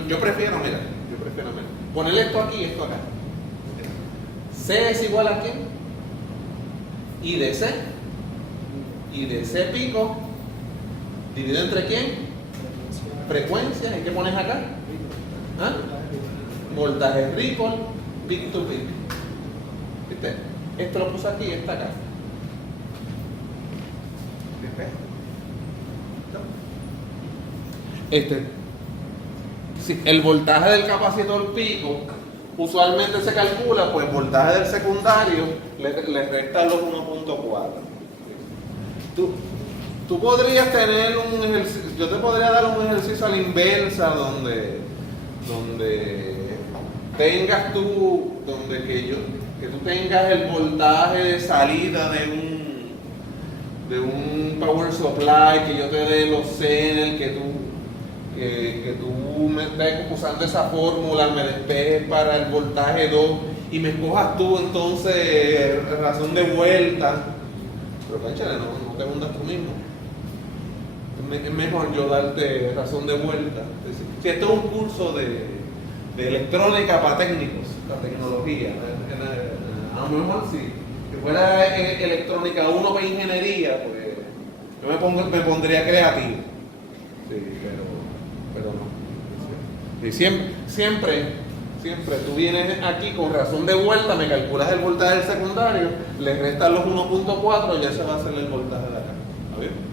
Yo prefiero, mira, ponerle esto aquí y esto acá. C es igual a ¿qué? I de C pico ¿Divide entre quién? Frecuencia. ¿Y qué pones acá? ¿Ah? Voltaje ripple, peak to peak. ¿Viste? Esto lo puse aquí y está acá. ¿Viste? Sí, el voltaje del capacitor pico usualmente se calcula, pues el voltaje del secundario le resta los 1.4. Tú podrías tener un ejercicio, yo te podría dar un ejercicio a la inversa donde tengas tú, que tú tengas el voltaje de salida de un power supply, que yo te dé los Zenel, que tú me estés usando esa fórmula, me despejes para el voltaje 2 y me escojas tú entonces razón de vuelta. Pero cánchale, no te hundas tú mismo. Es mejor yo darte razón de vuelta. Es decir, si esto es un curso de electrónica para técnicos, para tecnología, a lo mejor sí. Si fuera electrónica 1 para ingeniería, pues yo me pondría creativo. Sí, pero no. Y siempre tú vienes aquí con razón de vuelta, me calculas el voltaje del secundario, le restas los 1.4 y ya se va a hacer el voltaje de acá. ¿Está bien?